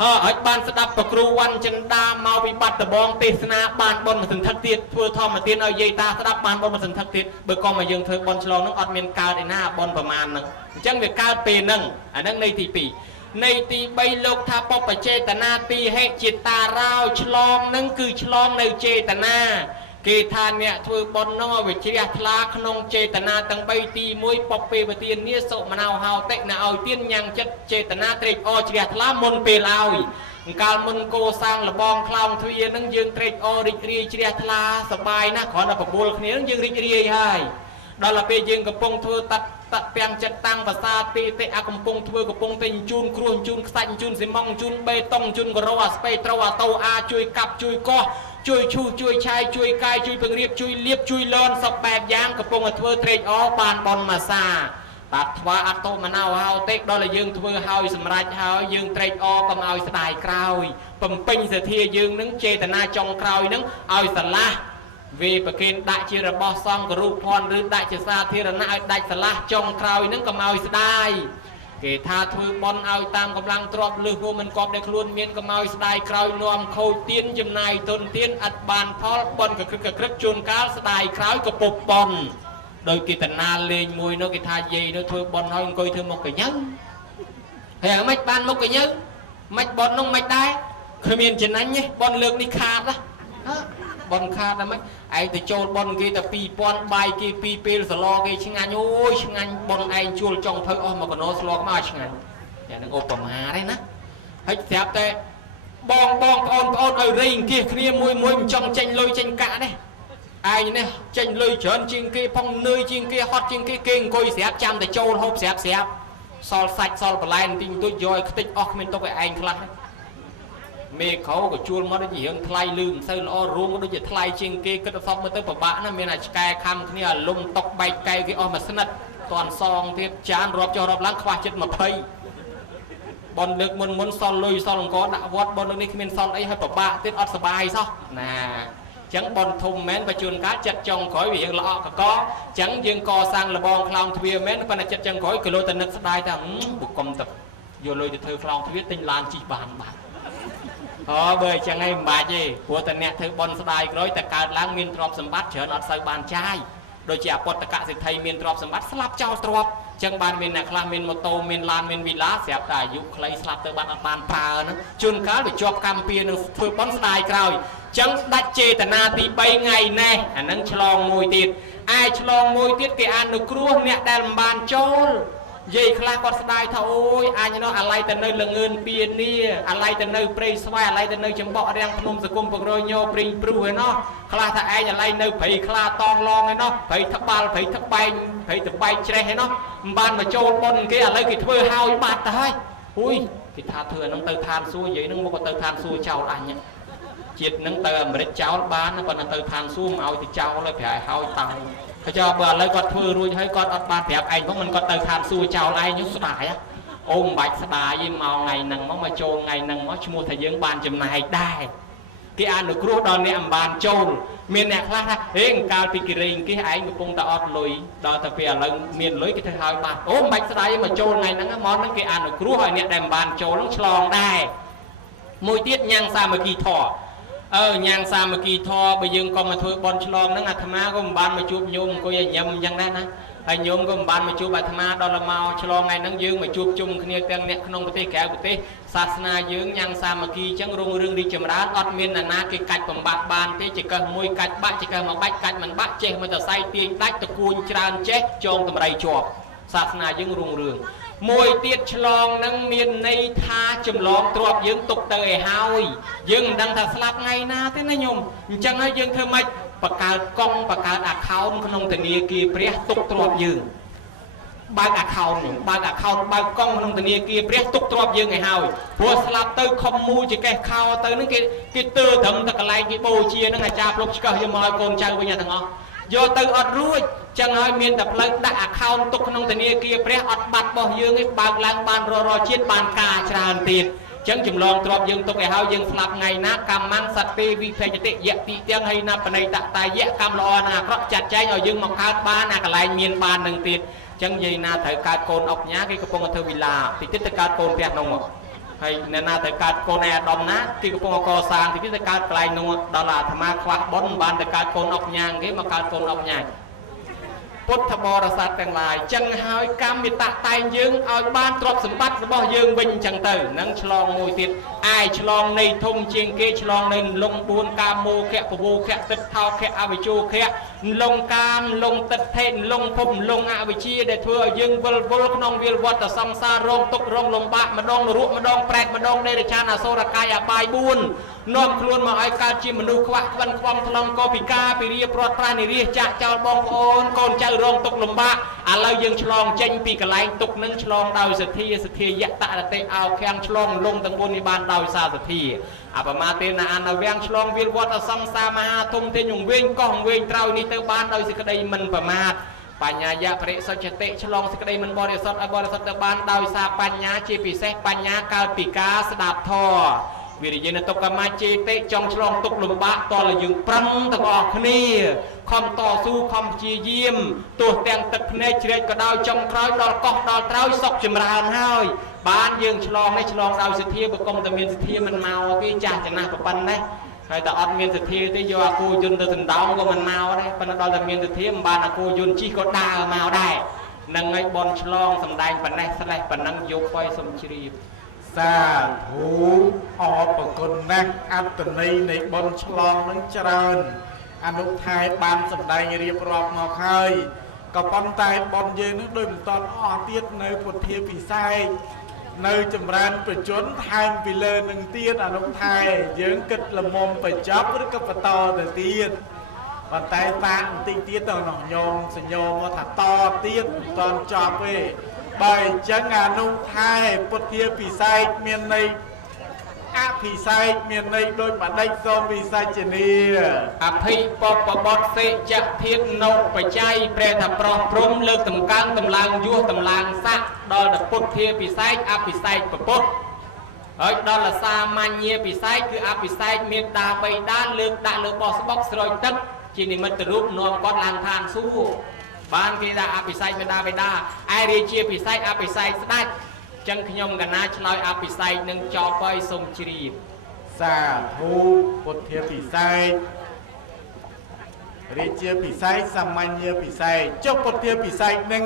ហើយបានស្ដាប់ប្រគ្រូវ៉ាន់ចិន្តាមកវិបត្តិបងទេសនាបានប៉ុនមកសន្ធឹកទៀតធ្វើធម្មទានឲ្យយាយតាស្ដាប់បានប៉ុនមកសន្ធឹកទៀតបើក៏មកយើងធ្វើប៉ុនឆ្លងហ្នឹងអត់មានកើតឯណាប៉ុនប្រមាណហ្នឹងអញ្ចឹងវាកើតពេលហ្នឹងអាហ្នឹងនៃទី2នៃទី3លោកថាបបចេតនាទីហេចេតារោឆ្លងហ្នឹងគឺឆ្លងនៅចេតនាគេថាអ្នកធ្វើប៉ុននោះវាជ្រះថ្លាក្នុងចេតនាទាំង3ទី1ពពេវទានាសុមណោហោតិណឲ្យទៀនញ៉ាំងចិត្តចេតនាត្រេកអរជ្រះថ្លាមុនពេលឲ្យកាលមុនកោសាងលបងខ្លោងទ្វារនឹងយើងត្រេកអររីករាយជ្រះថ្លាសប្បាយណាស់គ្រាន់តែបបួលគ្នានឹងយើងរីករាយហើយដល់ទៅពេលយើងកំពុងធ្វើតាត់ទាំងចិត្តតាំងភាសាទីតិអាកំពុងធ្វើកំពុងតែជូនគ្រួជូនខ្សាច់ជូនស៊ីម៉ង់ជូនបេតុងជូនការ៉ូអាស្ពេត្រូអាតូអាជួយកាប់ជួយកោះជួយឈូសជួយឆាយជួយកាយជួយពង្រៀបជួយលាបជួយលន់សពបែបយ៉ាងកំពុងតែធ្វើត្រេកអរបានបនមាសាតាត់ថ្វាអត់តោមណៅហៅទេដល់តែយើងធ្វើហើយសម្រេចហើយយើងត្រេកអរកុំឲ្យស្ដាយក្រោយបំពេញសទ្ធាយើងនឹងចេតនាចុងក្រោយនឹងឲ្យស្រឡះវាប្រគេនដាក់ជារបស់សង្ឃរូបភ័ណ្ឌឬដាក់ជាសាធារណៈឲ្យដាច់ស្រឡះចុងក្រោយនឹងកុំឲ្យស្ដាយគេថាធ្វើបន់ឲ្យតាមកម្លាំងទ្រព្យលឺហួមិនគប់ដែលខ្លួនមានកុំឲ្យស្ដាយក្រោយនាំខូចទៀនចំណាយទុនទៀនអត់បានផលបន់កក្រឹកជួនកាលស្ដាយក្រោយក៏ពុកបន់ដោយគេតណាលេងមួយនោះគេថាយាយនោះធ្វើបន់ឲ្យអង្គុយធ្វើមុខកញ្ញើហើយមិនបានមុខកញ្ញើមិនបន់នោះមិនដែរគ្មានចំណាញ់ទេបន់លើកនេះខាតណាបនខាតតែមិនឯងទៅចូលបនគេតែ2000បាយគេ2ពេលសឡគេឆ្ងាញ់អូយឆ្ងាញ់បនឯងជួលចុងភៅអស់មកកណោស្លមកឆ្ងាញ់តែនឹងឧបមាទេណាហើយស្រាប់តែបងប្អូនឲ្យរៃអង្គាសគ្នាមួយមិនចង់ចេញលុយចេញកាក់ទេឯងនេះចេញលុយច្រើនជាងគេផងនឿយជាងគេហត់ជាងគេអង្គុយស្រាប់ចាំតែចូលហូបស្រាប់សល់សាច់សល់បន្លែបន្តិចបន្តួចយកឲ្យខ្ទេចអស់គ្មានទុកឲ្យឯងខ្លះមេខោក៏ជួលមកដូចជារឿងថ្លៃលឺមិនសូវល្អរួមដូចជាថ្លៃជាងគេគិតទៅសពមើលទៅពិបាកណាស់មានតែឆ្កែខំគ្នាលំតុកបែកកែគេអស់មួយស្និតតន់សងទៀតចានរាប់ចុះរាប់ឡើងខ្វះចិត្ត20បនលើកមុនសល់លុយសល់អង្គដាក់វត្តបនលើកនេះគ្មានសល់អីហើយពិបាកទៀតអត់សុបាយសោះណាអញ្ចឹងបនធំមែនបច្ចុប្បន្នកាលចិត្តចុងក្រោយវារឿងល្អកកអញ្ចឹងយើងកសាងលបងខ្លោងទ្វារមែនប៉ុន្តែចិត្តចុងក្រោយក៏លោទៅនឹកស្ដាយថាបុកុំទៅយកលុយទៅធ្វើខ្លោងទ្វារទិញឡានជិះបានបើអញ្ចឹងឯងមិនបាច់ទេព្រោះតែអ្នកធ្វើបន់ស្ដាយក្រោយតែកើតឡើងមានទ្រព្យសម្បត្តិច្រើនអត់សូវបានចាយដូចជាអពតកសិទ្ធិមានទ្រព្យសម្បត្តិស្លាប់ចោលទ្រព្យអញ្ចឹងបានមានអ្នកខ្លះមានម៉ូតូមានឡានមានវីឡាស្រាប់តែអាយុខ្លីស្លាប់ទៅបាត់អត់បានប្រើហ្នឹងជួនកាលវាជាប់កម្មពៀនឹងធ្វើបន់ស្ដាយក្រោយអញ្ចឹងដាច់ចេតនាទី3ថ្ងៃណេះអាហ្នឹងឆ្លងមួយទៀតឯឆ្លងមួយទៀតគេអាននៅគ្រោះអ្នកដែលមិនបានចូលយាយខ្លះគាត់ស្ដាយថាអូយអញនោះអាឡ័យទៅនៅលងឿនពៀននេះអាឡ័យទៅនៅព្រៃស្វាយអាឡ័យទៅនៅចំបក់រាំងភ្នំសគុំពង្រយញោព្រីងព្រុសឯណោះខ្លះថាឯងអាឡ័យនៅព្រៃខ្លាតងឡងឯណោះព្រៃត្បាល់ព្រៃត្បែងព្រៃត្បែកច្រេះឯណោះមិនបានមកចូលបុណ្យគេឥឡូវគេធ្វើហើយបាត់ទៅហើយអូយគេថាធ្វើអានឹងទៅឋានសួគ៌យាយនឹងមកក៏ទៅឋានសួគ៌ចោលអញជាតិនឹងទៅអាមេរិកចោលបានប៉ុន្តែទៅឋានសួគ៌មកឲ្យទៅចោលហើយប្រហែលហើយតើเขาจะបើឥឡូវគាត់ធ្វើរួចហើយគាត់អត់បានប្រាប់ឯងផងមិនគាត់ទៅឋានសួគ៌ចោលឯងនោះស្ដាយអូមិនបាច់ស្ដាយទេមកថ្ងៃហ្នឹងមកចូលថ្ងៃហ្នឹងមកឈ្មោះថាយើងបានចំណែកដែរគេអនុគ្រោះដល់អ្នកមិនបានចូលមានអ្នកខ្លះថាហេកាលពីគិរីគេឯងកំពុងតែអត់លុយដល់តែពេលឥឡូវមានលុយគេធ្វើឲ្យបានអូមិនបាច់ស្ដាយមកចូលថ្ងៃហ្នឹងមកហ្នឹងគេអនុគ្រោះឲ្យអ្នកដែលមិនបានចូលហ្នឹងឆ្លងដែរមួយទៀតញ៉ាំងសាមគ្គីធម៌ញ៉ាំងសាមគ្គីធម៌បើយើងក៏មកធ្វើបន់ឆ្លងហ្នឹងអាត្មាក៏មិនបានមកជួបញោមអង្គុយឲ្យញ៉ាំអញ្ចឹងដែរណាហើយញោមក៏មិនបានមកជួបអាត្មាដល់មកឆ្លងថ្ងៃហ្នឹងយើងមកជួបជុំគ្នាទាំងអ្នកក្នុងប្រទេសក្រៅប្រទេសសាសនាយើងញ៉ាំងសាមគ្គីអញ្ចឹងរុងរឿងរីកចម្រើនអត់មាននរណាគេកាច់បំបាក់បានទេចកឹះមួយកាច់បាក់ចកឹះមួយបាច់កាច់មិនបាក់ចេះមកតសៃទាញដាច់តគួញច្រើនចេះចងតម្រៃជាប់សាសនាយើងរុងរឿង mùi tiết chlong nâng miền này tha chùm lon trọp dương tục tơi hào dương đang thật slap ngay na thế này nhung chẳng hay dương thơ mạch bạc cào cong bạc cào account không tình yêu kia bria tục trọp dương bạc account bạc cong không tình yêu kia bria tục trọp dương ngày hào vừa slap tơi không mua chỉ cái khao tơi nó cái tư thầm thật lại cái bồ chia nó ngày cha lúc cơ dương mời con trai với nhà thằng ó do tơi ọt ruồi chẳng hay miền tập lên đã account tục không tình yêu kia bria ọt bạc bỏ dương cái bạc lang ban rò chiết ban cà tràn tiền chẳng chùm lon trọp dương tục ngày hào dương slap ngày ná cam mang sạch tê vi phê chệ dẹ tị tiếng hay na bên này tạ tài dẹ cam lo na có chặt cháy ở dương mọc khát ba na cả lại miền ban đừng tiền chẳng gì na thời cát côn ốc nhá cái côn thơ villa thì tiếp tới cát côn đẹp nông hay nên na thời cát côn này đom ná cái côn co sang thì tiếp tới cát lại nông đó là tham khoa bón ban thời cát côn ốc nhang cái mà cát côn ốc nhangพุทธบริษัทต่างหลายจังหายกรรมมีตาตายยืงเอาบ้านตรวจสมบัติบ่ยืงวิ่งจังเตอนั่งฉลองมวยติดไอฉลองในทุ่งเชียงเกฉลองในลงปูนกามโมแขะปบูแขะติดเท้าแขะอาวิจูแขะลงกามลงติดเทนลงพุ่มลงอาวิชีได้ทั่วยืงวลขนองเวียนวัดแต่สังสารรงตกรงลงบะมาดองรุมาดองแปลกมาดองในชาณาโซรกายอาบายบุญน้อมคล้วนมาไอการจิมนุขวะวันความทลองกอปิกาปิเรียปลอดปราณีเรียจ่าเจ้าบองโอนก่อนเจ้ารองตกลงบะอะไรยังฉลองเจนปีกไหลตกนึ่งฉลองดาวสถียะตะเตะเอาแข้งฉลองลงตั้งบนในบ้านดาวสาสถีอาปมาเตนาอันเวียงฉลองวิลวัตสังสามหาทุมเทยงเวงกองเวงเต้านี่เตบ้านดาวสิกระไดมันประมาทปัญญายะพระสัจเตฉลองสิกระไดมันบริสุทธิ์บริสุทธิ์เตบ้านดาวสาปัญญาเจปิเสปัญญาเกาปีกาสดับทอวิริยนตกมาเจเตจองฉลองตกลมบะตอละยึงปรังตะกอกนี่คอมต่อสู้คอมจีเยี่ยมตัวแต่งตึกเนเชรก็ดาวจงคล้อยดอลกอกดอลเท้าศกจมรานห้อยบ้านยึงฉลองในฉลองดาวสิทธิบุกรมตะเมียนสิทธิมันเมาที่จ่าจะน่าประปันได้ใครแต่อดเมียนสิทธิที่โยอากูยุนตัวถึงดาวก็มันเมาได้ปนดอลตะเมียนสิทธิบ้านอากูยุนชีก็ด่าเมาได้นั่งไอ้บอลฉลองสำได้ปันได้สลายปันนั่งยกไปสมชรีสาธุอปกลนักอัตนีในบนฉลองนั้นเจริญอนุทายบานสำได้เรียบรอบงอเคยก็ปนตายบนเย็นโดยตอนอ้อเตียดในพุทธิพิไซในจำรานประจนทางไปเลยหนึ่งเตียดอนุทายเยื้องกึดละมมไปจับหรือกับปตอแต่เตียดปนตายตาตีเตียดตอนหนองยองสัญญาว่าถัดต่อเตียดตอนจับไปใบจังอานุทายพุทธิพิไซเมียนในอาภิไซเมียนในโดยบัดได้โซมพิไซเจนีอภิปปบดเสจะเทียนนกไปใจเปรตปรพรมเลิกตำการตำลางยั่วตำลางซักดอลพุทธิพิไซอภิไซปปุตเฮ้ยดอลสามัญเยพิไซคืออภิไซเมียดาไปด้านเลือกด่าเลือกบอสบ็อกสรอยตึ๊กจีนิมัตรูปนวมก้อนลางทานสู้บ้านกีฬาอภิไซเมียดาไปด้าไอเรียเชียพิไซอภิไซสได้จังขยมกันนะชลอยอภิไซหนึ่งจอไปสมชรีสาธุพุทธิพิไซเรียเชียพิไซสัมมัญเยพิไซเจ้าพุทธิพิไซหนึ่ง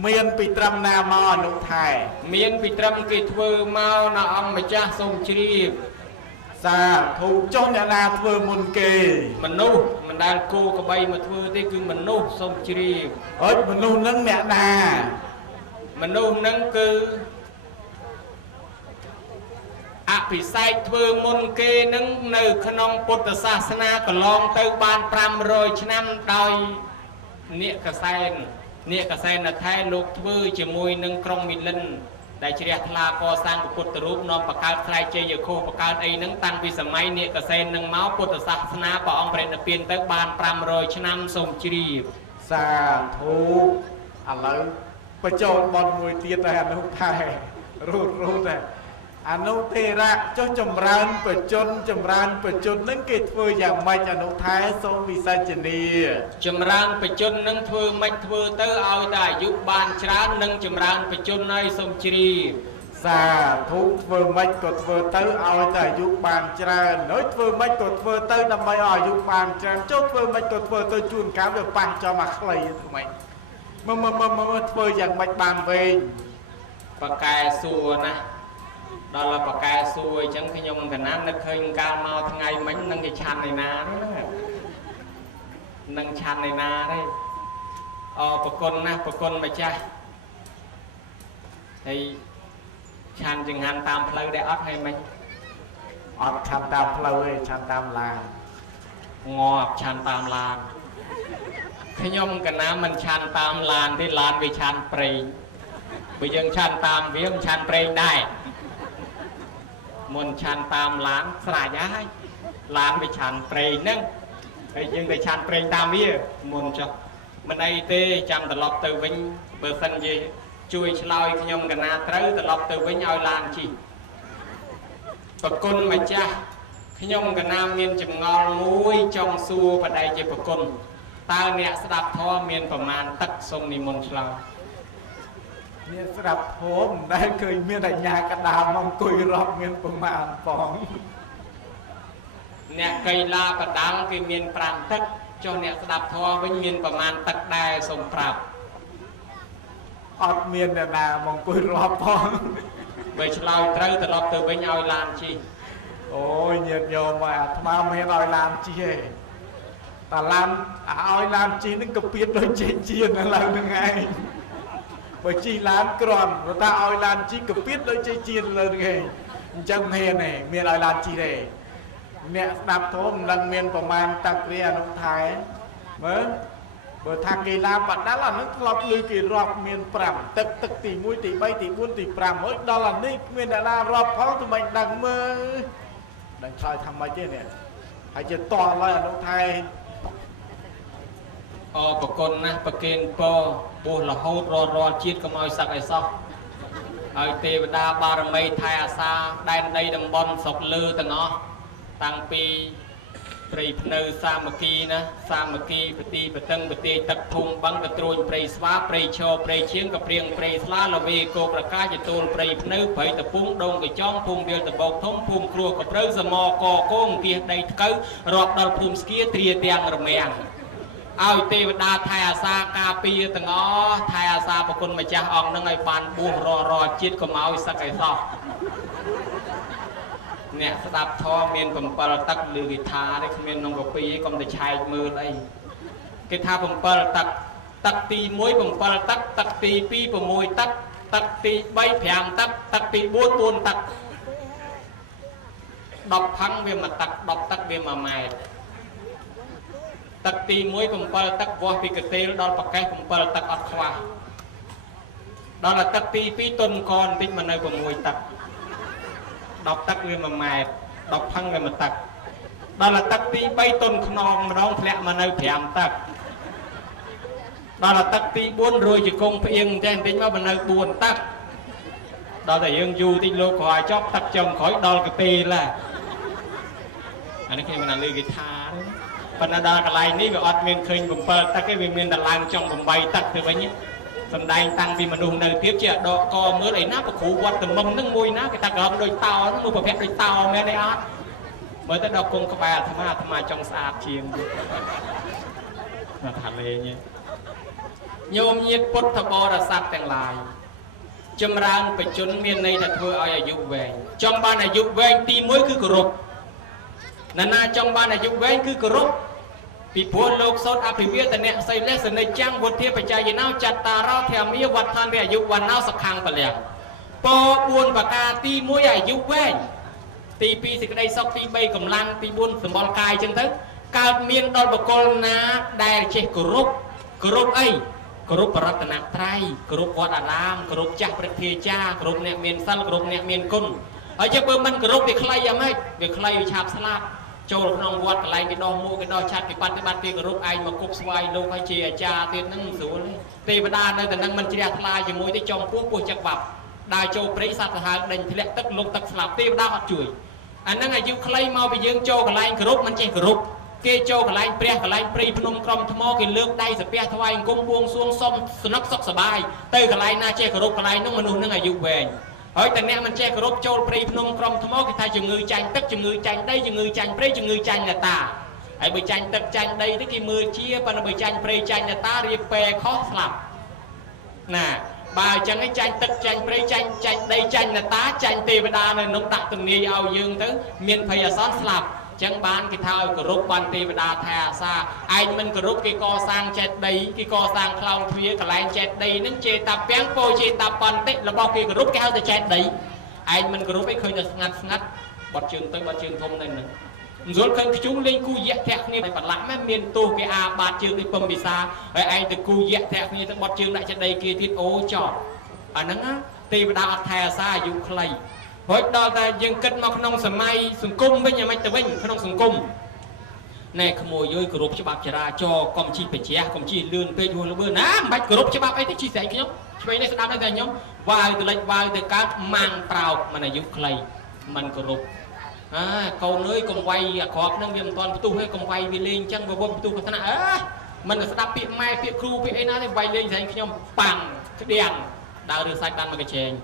เมียนปิตรมนามอนุไทยเมียนปิตรมกิทเวอร์มานาอัมมจ้าสมชรีสาธุเจ้าเนี่ยนาทเวอร์มุนเกมนุษย์มันได้กูกระใบมาทเวอร์ที่คือมนุษย์สมชรีเอ้ยมนุษย์นั่งเนี่ยนามนุษย์นั่นคืออภิไซทเวอร์มุนเกนั่งในขนมพุทธศาสนากลองเตบาน500 ឆ្នាំโดยเนียกระแสนไทยลูกทเวอร์จมวยนั่งกรองมิลินได้เฉลี่ยทลาก่อสร้างพุทธรูปนอมประกาศใครเจยโคประกาศไอ้นั่งตั้งปีสมัยเนียกระแสนั่งเมาพุทธศาสนาปองเปรตเปลี่ยนเตบาน500 ឆ្នាំสมจรีสาธุอะไรประโจทย์บอลมวยเตียแต่อนุไทยรู้แต่อนุเทระเจ้าจำรานประจนนั่งเกิดเฟื่ออย่างไม่อนุไทยทรงวิสัจนีจำรานประจนนั่งเฟื่อไม่เฟื่อเตอเอาแต่ยุบบานชรานั่งจำรานประจนในสมจรีสาธุเฟื่อไม่กดเฟื่อเตอเอาแต่ยุบบานชราน้อยเฟื่อไม่กดเฟื่อเตอทำไมอ่อยุบบานชราเจ้าเฟื่อไม่กดเฟื่อเตอจุนการแบบปังจะมาใครทำไมเมื่อเฟื่ออย่างไม่บานเวงปากกาสัวนะđó là bậc ca xuôi chẳng khi nhung cái nám nó khơi cao mau thằng ngày mấy nâng cái chăn này ná đấy nâng chăn này ná đấy bậc con mà cha thì chăn chừng ngàn tam phơi để ớt hay mình ọt chăn tam phơi chăn tam làng ngọt chăn tam làn khi nhung cái nào mình chăn tam làn thì làn vì chăn prey bây giờ chăn tam viếng chăn prey đây muốn chăn tam lán xả giá hay lán vì chăn prey nâng bây giờ cái chăn prey tam vía muốn cho mình đây tê chăm tập lọc từ vinh bờ sân gì chui lôi nhung cái nào tới tập lọc từ vinh ao lan chi bậc côn mà cha khi nhung cái nam miền chìm ngon muối trong xua và đây chỉ bậc côn ta nè sẽ đạp thoa miềnประมาณ tắc sông ni môn laoเนี่ยสำหรับผมได้เคยมีแต่ยากระดาษมองคุยรอบเงินประมาณ2เนี่ยเคยลากระดังคือเมียนปรามตักจนเนี่ยสดับทอวิ่งเมียนประมาณตักได้สมปราบอดเมียนเนี่ยนามองคุยรอบพองไปฉลอยเตยตลอดตัววิ่งเอาลานชีโอ้ยเงียบโยมว่าทำไมไม่เอาลานชีแต่ลานเอาลานชีนึกกระเปียดโดยเจียนอะไรยังไงbởi chi lán còn người ta oi lan chi cực biết lấy chơi chiên lên nghề chân hè này miền oi lan chi này nè đạp thôm lần miền của man tạc ria nông thái mới bởi thằng kỳ làm bạn đã là nước lọc lưu kỳ rọp miền pram tật tật tỷ mũi tỷ bay tỷ buôn tỷ pram mới đó là nick miền đã là rọp pháo tụi mình đang mơ đang chơi thằng mấy chứ nè hãy chơi to lên nông thái bậc côn na bậc kên po buồn là hốt ro chiết cầm oi sặc ai sọc oi tê đa ba râm mây thay asa đan đây đầm bon sọc lư tầng nó tăng pi prey pneu sa maki peti peteng peti tak thung băng cái trôi prey swa prey cho prey chiếng cái prieng prey sla là vì cô cả cá chỉ tuôn prey pneu phải tập phung đông cái chong phung điều tập bọc thông phung cua cái prey giờ mò cò con kia đây cỡ rọt đal phum skia tria tiang rầm mèng ao tê đa thay asa cà pi tầng nó thay asa bậc côn mà cha ông nó ngay bàn buông ro chiết cầm oi sặc ai sọc nè sẽ đạp thò miền bầm bờ tắc lư cái thà đấy miền nông cà phê còn để chạy mưa đây cái thà bầm bờ tắc tì muối bầm bờ tắc tì pi bầm muối tắc tì bay phèn tắc tì buôn tắc đọc phăng về mà đọc tắc về mà mài tắc tì muối bầm bờ tắc vò pi cái tê đó là cái bầm bờ tắc ọt khoa đó là tắc tì pi tuần con tích mà nơi bầm muối tắc đọc tắc về mà mài đọc phăng về mà tắc đó là tắc tí bay tuần non mà đong lẹ mà nơi thèm tắc đó là tắc tí buôn rồi chỉ công phiền trên tính mà nơi buồn tắc đó là dương du tinh lô khỏi chóp tắc chồng khỏi đo cái tê là anh ấy khi mà làm lư cái tha đấy phần là đó cái này ní về ọt miền khơi bầm bờ tắc cái miền đà lang trong bầm bay tắc từ vậy nhé phần đai tăng vì mà nung nơi tiếp chứ độ co mưa đấy nát và khủ quạt từ mông nước môi nát cái ta gặp đôi tàu nó mua vào phép đôi tàu nghe đây át mới tới đọc cùng các bà tham gia trong sạp chiên là thật lệ nhé nhôm nhiệt bút thập bò là sạp tàng lại châm rang phải chốn miền này thật thôi ai ở dục về trong ban này dục về tìm mới cứ cờ rục nana trong ban này dục về cứ cờ rụcปีพวนโลกสดอภิเวทเนี่ยใส่เลสในจ้างบทเทียบใจยนาวจัตตาราแถมมีวัดทานเรียยุวันนาวสักครั้งไปแล้วปอบุญปากกาตีมวยอายุเว้นตีปีสิกได้ซอกตีใบกำลังตีบุญสมบัติกายจังทึกการเมียนดอลบกลนาได้เช็คกรุบไอกรุบปรัตนาไตรกรุบวัดอารามกรุบจักรประเทศจ้ากรุบเนี่ยเมียนสั้นกรุบเนี่ยเมียนกุนเอาจะเปิดมันกรุบเด็กใครยังไม่เด็กใครชาบสลับโจรน้องวัดอะไรกันดองมูกันดองชัดกันปฏิบัติกันรูปไอมาคุกสวายลงให้เจียจ่าเตียนนั่งสูงเทวดาในแต่นั่งมันเจียทลายอย่างมวยที่จอมพวกปูจักรบับได้โจปริสัตหาเด่นทะเลตักลงตักสลับเทวดาหัดจุยอันนั้นอายุใครมาไปยืงโจกันไรกรุบมันเจกรุบเกโจกันไรเปรี้ยกันไรปรีพนมกรมทมอกินเลือกได้สเปียทวายกุ้งบวงซวงส้มสนักซอกสบายเตยกันไรน่าเจกรุบกันไรน้องมนุษย์นั่งอายุเวงเฮ้ยแต่เนี่ยมันแจกรบโจลปรีพนมกรมทมอกิทายจึงงือจันตึกจึงงือจันได้จึงงือจันปรีจึงงือจันนาตาไอ้ใบจันตึกจันได้ที่กี่มือเชี่ยปนใบจันปรีจันนาตาเรียบเปย์ข้อสลับน่ะบ่ายจังให้จันตึกจันปรีจันได้จันนาตาจันเทวดาในนกตักตรงนี้เอายืงถึงเมียนพยาซ้อนสลับ chẳng bán cái thao của rút ban tì và đà thà xa anh mình của rút cái co sang chết đấy cái co sang khlong phía cả lại chết đấy nên chê tập bén cô chê tập ban tị là bao kia của rút cái hao chết đấy anh mình của rút ấy khơi là ngắt bọt trường tới bọt trường thông này rồi khơi chúng lên cu dẹt thẹt như này bật lãm ấy miền tu cái a bát trường cái pầm bị xa rồi anh từ cu dẹt thẹt như tới bọt trường lại chết đây kia thiết ô trọ ở nắng á tì và đà thà xa dùng khay hồi đó ta dừng kết mà không sầm mai sùng cung với nhà máy tờ vinh không sùng cung này không mồi dưới group cho bác ra cho công chi phải chia công chi lươn về luôn là bữa ná bạch group cho bác ấy thì chia sẻ cái nhóm vậy này sẽ đáp đây nhóm vài từ lệnh vài từ các mang trào mà này giúp clay mình group câu nơi cùng quay họp nâng viêm toàn tu hay cùng quay vì lên chân vào bom tu của thằng nào mình sẽ đáp việc mai việc crew việc ấy nó thì quay lên thành cái nhóm bằng cái đèn đào được sạch đan mà cái chèn